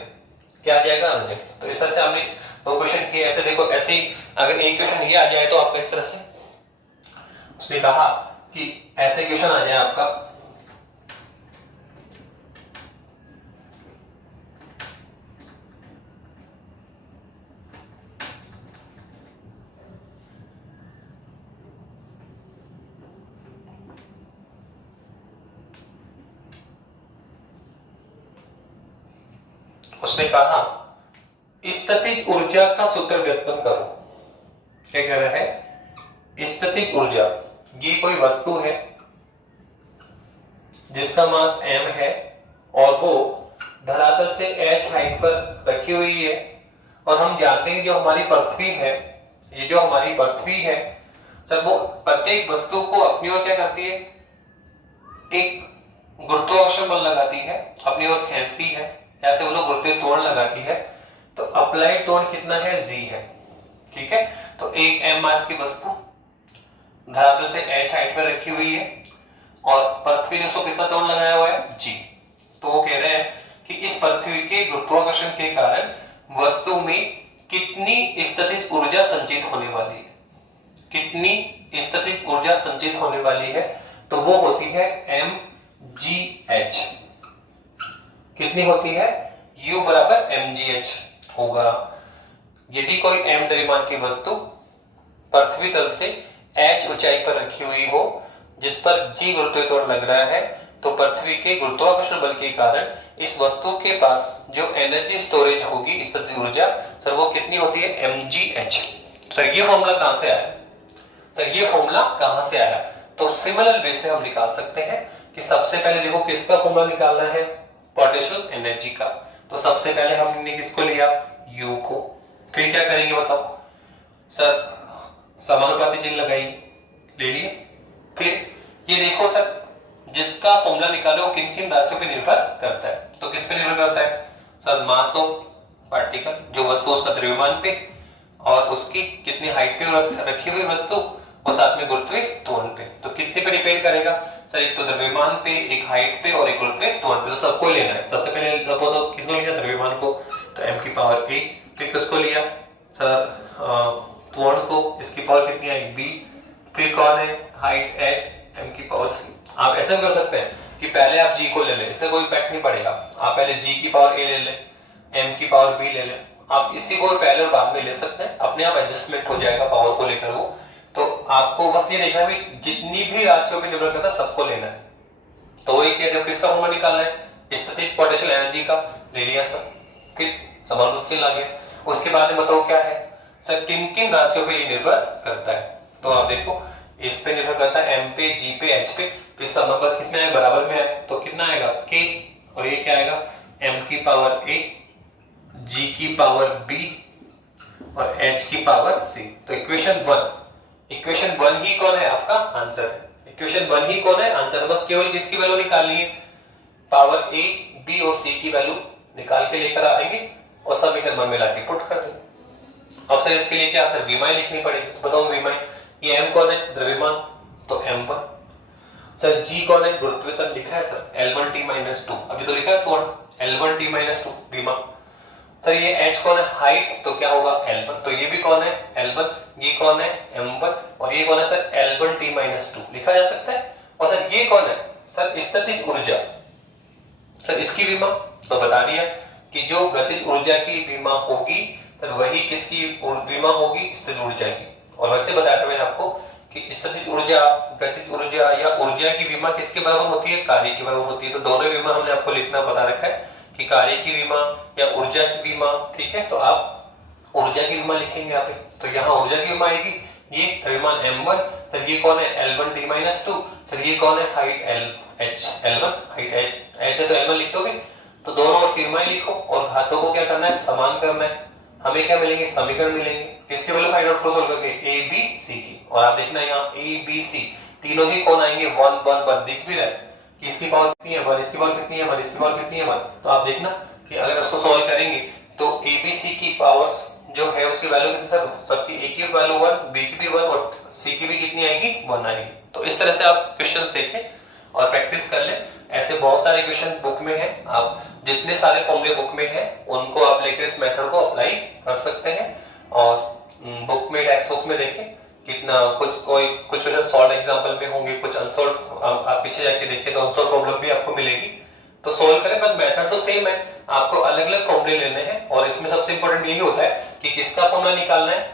क्या आ जाएगा रिजल्ट। तो इस तरह से हमने दो क्वेश्चन किए। ऐसे देखो, ऐसे ही अगर एक क्वेश्चन ये आ जाए तो आपका इस तरह से उसने कहा कि ऐसे क्वेश्चन आ जाए आपका उसने कहा स्थितिज ऊर्जा का सूत्र व्युत्पन्न करो। क्या कह रहा है, स्थितिज ऊर्जा, ये कोई वस्तु है जिसका मास m है और वो धरातल से h हाइट पर रखी हुई है, और हम जानते हैं जो हमारी पृथ्वी है, ये जो हमारी पृथ्वी है सर वो प्रत्येक वस्तु को अपनी ओर क्या करती है, एक गुरुत्वाकर्षण बल लगाती है, अपनी ओर खींचती है, ऐसे वो लोग गुरुत्वीय त्वरण लगाती है। तो अप्लाइड त्वरण कितना है g है, ठीक है। तो एक m मास की वस्तु धरातल से h हाइट पर रखी हुई है और पृथ्वी ने उसको कितना त्वरण लगाया हुआ है g। तो वो कह रहे हैं कि इस पृथ्वी के गुरुत्वाकर्षण के कारण वस्तु में कितनी स्थितिज ऊर्जा संचित होने वाली है, कितनी स्थितिज ऊर्जा संचित होने वाली है, तो वो होती है mgh। कितनी होती है, U बराबर mgh होगा। यदि कोई m द्रव्यमान की वस्तु पृथ्वी तल से h ऊंचाई पर रखी हुई हो जिस पर g गुरुत्वीय त्वरण लग रहा है, तो पृथ्वी के गुरुत्वाकर्षण बल के कारण इस वस्तु के पास जो एनर्जी स्टोरेज होगी, स्थितिज ऊर्जा, सर वो कितनी होती है mgh। सर ये फॉर्मूला कहां से आया, सर ये फॉर्मूला कहां से आया, तो सिमिलर वे से हम निकाल सकते हैं कि सबसे पहले देखो किसका फॉर्मूला निकालना है, पोटेंशियल एनर्जी का। तो सबसे पहले हमने किसको लिया, U को, फिर क्या करेंगे बताओ सर, समानुपाती चिन्ह लगाई, ले लिए। फिर ये देखो सर जिसका फॉर्मूला निकालो किन किन राशियों पर निर्भर करता है, तो किस पे निर्भर करता है सर, मास ऑफ पार्टिकल, जो वस्तु उसका द्रव्यमान पे और उसकी कितनी हाइट पे रखी हुई वस्तु और साथ में गुरुत्वीय त्वरण पे। तो कितने पे डिपेंड करेगा सर, एक तो द्रव्यमान पे, एक हाइट पे और एक गुरुत्वीय त्वरण पे। तो सबको लेना है। सबसे पहले सपोज किसको लिया, द्रव्यमान को, तो m की पावर a। फिर किसको लिया सर, त्वरण को, इसकी पावर कितनी आई b। फिर कौन है हाइट h, m की पावर c। आप ऐसा कर सकते हैं कि पहले आप g को ले लें, इससे कोई इफेक्ट नहीं पड़ेगा। आप पहले g की पावर a ले लें, m की पावर b ले लें, आप इसी को पहले और बाद में ले सकते हैं, अपने आप एडजस्टमेंट हो जाएगा पावर को लेकर वो। तो आपको बस ये देखना है जितनी भी राशियों पे निर्भर करता है सबको लेना है। तो वही कह दो किसका फॉर्मूला निकालना है, स्थितिज पोटेंशियल एनर्जी का, ले लिया सर, फिर समानुपाती चिन्ह आ गया। उसके बाद में बताओ क्या है सर, किन किन राशियों पे ये निर्भर करता है। तो आप देखो इस पे निर्भर करता है m पे, g पे, h पे। तो इस सब नंबर किसमें है, बराबर में है, तो कितना आएगा k, और ये क्या आएगा m की पावर a, g की पावर b और h की पावर c। तो इक्वेशन वन ही कौन है आपका आंसर है, इक्वेशन वन ही कौन है आंसर। बस केवल किसकी वैल्यू निकालनी है, पावर a b और c की वैल्यू निकाल के लेकर आएंगे और समीकरण में मिला के पुट कर देंगे। अब सर इसके लिए क्या सर विमाएं लिखनी पड़ेगी, तो बताओ विमाएं, ये m कौन है द्रव्यमान, तो m1। सर g कौन है गुरुत्वाकर्षण, लिखा है सर L1T-2, अभी तो लिखा है तो L1T-2 विमा। सर ये h कौन है हाइट, तो क्या होगा L1, तो ये भी कौन है L1, ये कौन है m1 और ये कौन है सर L1T-2 लिखा जा सकता है। और सर ये कौन है सर स्थितिज ऊर्जा, सर इसकी विमा तो बता दिया कि जो गतिज ऊर्जा की विमा होगी सर वही किसकी विमा होगी, स्थितिज ऊर्जा की। और वैसे बताया था मैंने आपको कि स्थितिज ऊर्जा, गतिज ऊर्जा या ऊर्जा की विमा किसके बराबर होती है, कार्य के बराबर होती है। तो दोनों विमा हमने आपको लिखना बता रखा है कि कार्य की विमा या ऊर्जा की विमा, ठीक है। तो आप ऊर्जा की विमा लिखेंगे यहाँ पे, तो यहाँ ऊर्जा की विमा आएगी ये द्रव्यमान m1, सर ये कौन है L1T-2, सर ये कौन है हाइट L1, हाइट h है तो L1 लिख दोगे। तो दोनों और की विमाएं लिखो और घातों को क्या करना है समान करना है। हमें क्या मिलेंगे समीकरण मिलेंगे, किसके वैल्यू फाइंड आउट सोल्व करके a b c की। और आप देखना यहाँ a b c तीनों ही कौन आएंगे 1 1 1, दिख भी रहा है कि इसकी पावर कितनी है 1, इसकी पावर कितनी है 1, इसकी पावर कितनी है 1। तो आप देखना कि अगर उसको सॉल्व करेंगे तो a b c की पावर्स जो है उसकी वैल्यू कितनी सर, सबकी a की वैल्यू 1, b की भी 1 और c की भी कितनी आएगी 1 आएगी। तो इस तरह से आप क्वेश्चंस देखें और प्रैक्टिस कर लें। ऐसे बहुत सारे क्वेश्चन बुक में हैं, आप जितने सारे फॉर्मूले बुक में हैं उनको आप लेकर इस मेथड को अप्लाई कर सकते हैं। और बुक में टेक्स्ट बुक में देखें कितना कुछ क्वेश्चन सॉल्व एग्जांपल में होंगे, कुछ अनसॉल्व आप पीछे जाके देखें तो अनसॉल्व प्रॉब्लम भी आपको मिलेगी। तो सॉल्व करें, बस मेथड तो सेम है, आपको अलग अलग फॉर्मूले लेने हैं। और इसमें सबसे इंपॉर्टेंट यही होता है कि किसका फॉर्मूला निकालना है,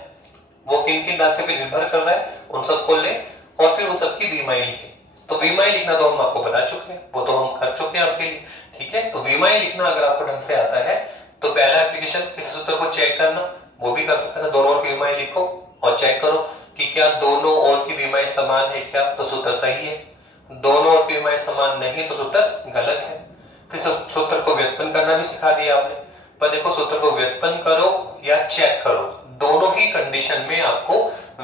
वो किन किन राशि पे निर्भर कर रहा है, उन सबको लें और फिर उन सबकी विमाएं लिखें। तो विमाएं लिखना तो हम आपको बता चुके हैं, वो तो हम कर चुके हैं आपके लिए, ठीक है। तो विमाएं लिखना अगर आपको ढंग से आता है तो पहला एप्लीकेशन किसी सूत्र को चेक करना वो भी कर सकते हैं। दोनों ओर की विमाएं लिखो और चेक करो कि क्या दोनों ओर की विमाएं समान है क्या, तो सूत्र सही है। दोनों ओर की विमाएं समान नहीं तो सूत्र गलत है। फिर सूत्र को व्युत्पन्न करना भी सिखा दिया आपने, पर देखो सूत्र को व्युत्पन्न करो या चेक करो, दोनों ही कंडीशन में आपको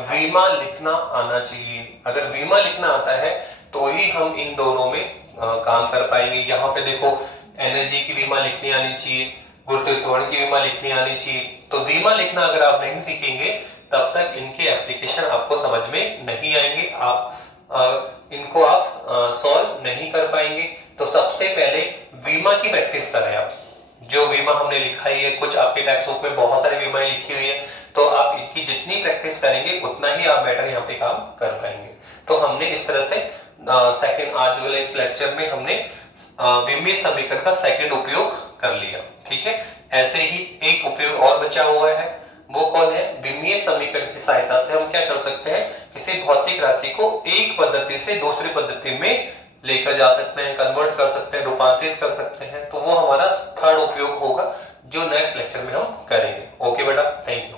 विमा लिखना आना चाहिए। अगर विमा लिखना आता है तो ही हम इन दोनों में काम कर पाएंगे। यहाँ पे देखो एनर्जी की विमा लिखनी आनी चाहिए, गुरुत्वाकर्षण की विमा लिखनी आनी चाहिए। तो विमा लिखना अगर आप नहीं सीखेंगे तब तक इनके एप्लीकेशन आपको समझ में नहीं आएंगे, आप इनको आप सॉल्व नहीं कर पाएंगे। तो सबसे पहले विमा की प्रैक्टिस करें आप, जो विमा हमने लिखाई है, कुछ आपके टेक्स्ट बुक में बहुत सारी विमाएं लिखी हुई है, तो आप इनकी जितनी प्रैक्टिस करेंगे उतना ही आप बेटर यहाँ पे काम कर पाएंगे। तो हमने इस तरह से सेकंड आज वाले इस लेक्चर में हमने विमीय समीकरण का सेकंड उपयोग कर लिया, ठीक है। ऐसे ही एक उपयोग और बचा हुआ है, वो कौन है, विमीय समीकरण की सहायता से हम क्या कर सकते हैं, किसी भौतिक राशि को एक पद्धति से दूसरी पद्धति में लेकर जा सकते हैं, कन्वर्ट कर सकते हैं, रूपांतरित कर सकते हैं। तो वो हमारा थर्ड उपयोग होगा जो नेक्स्ट लेक्चर में हम करेंगे। ओके बेटा, थैंक यू।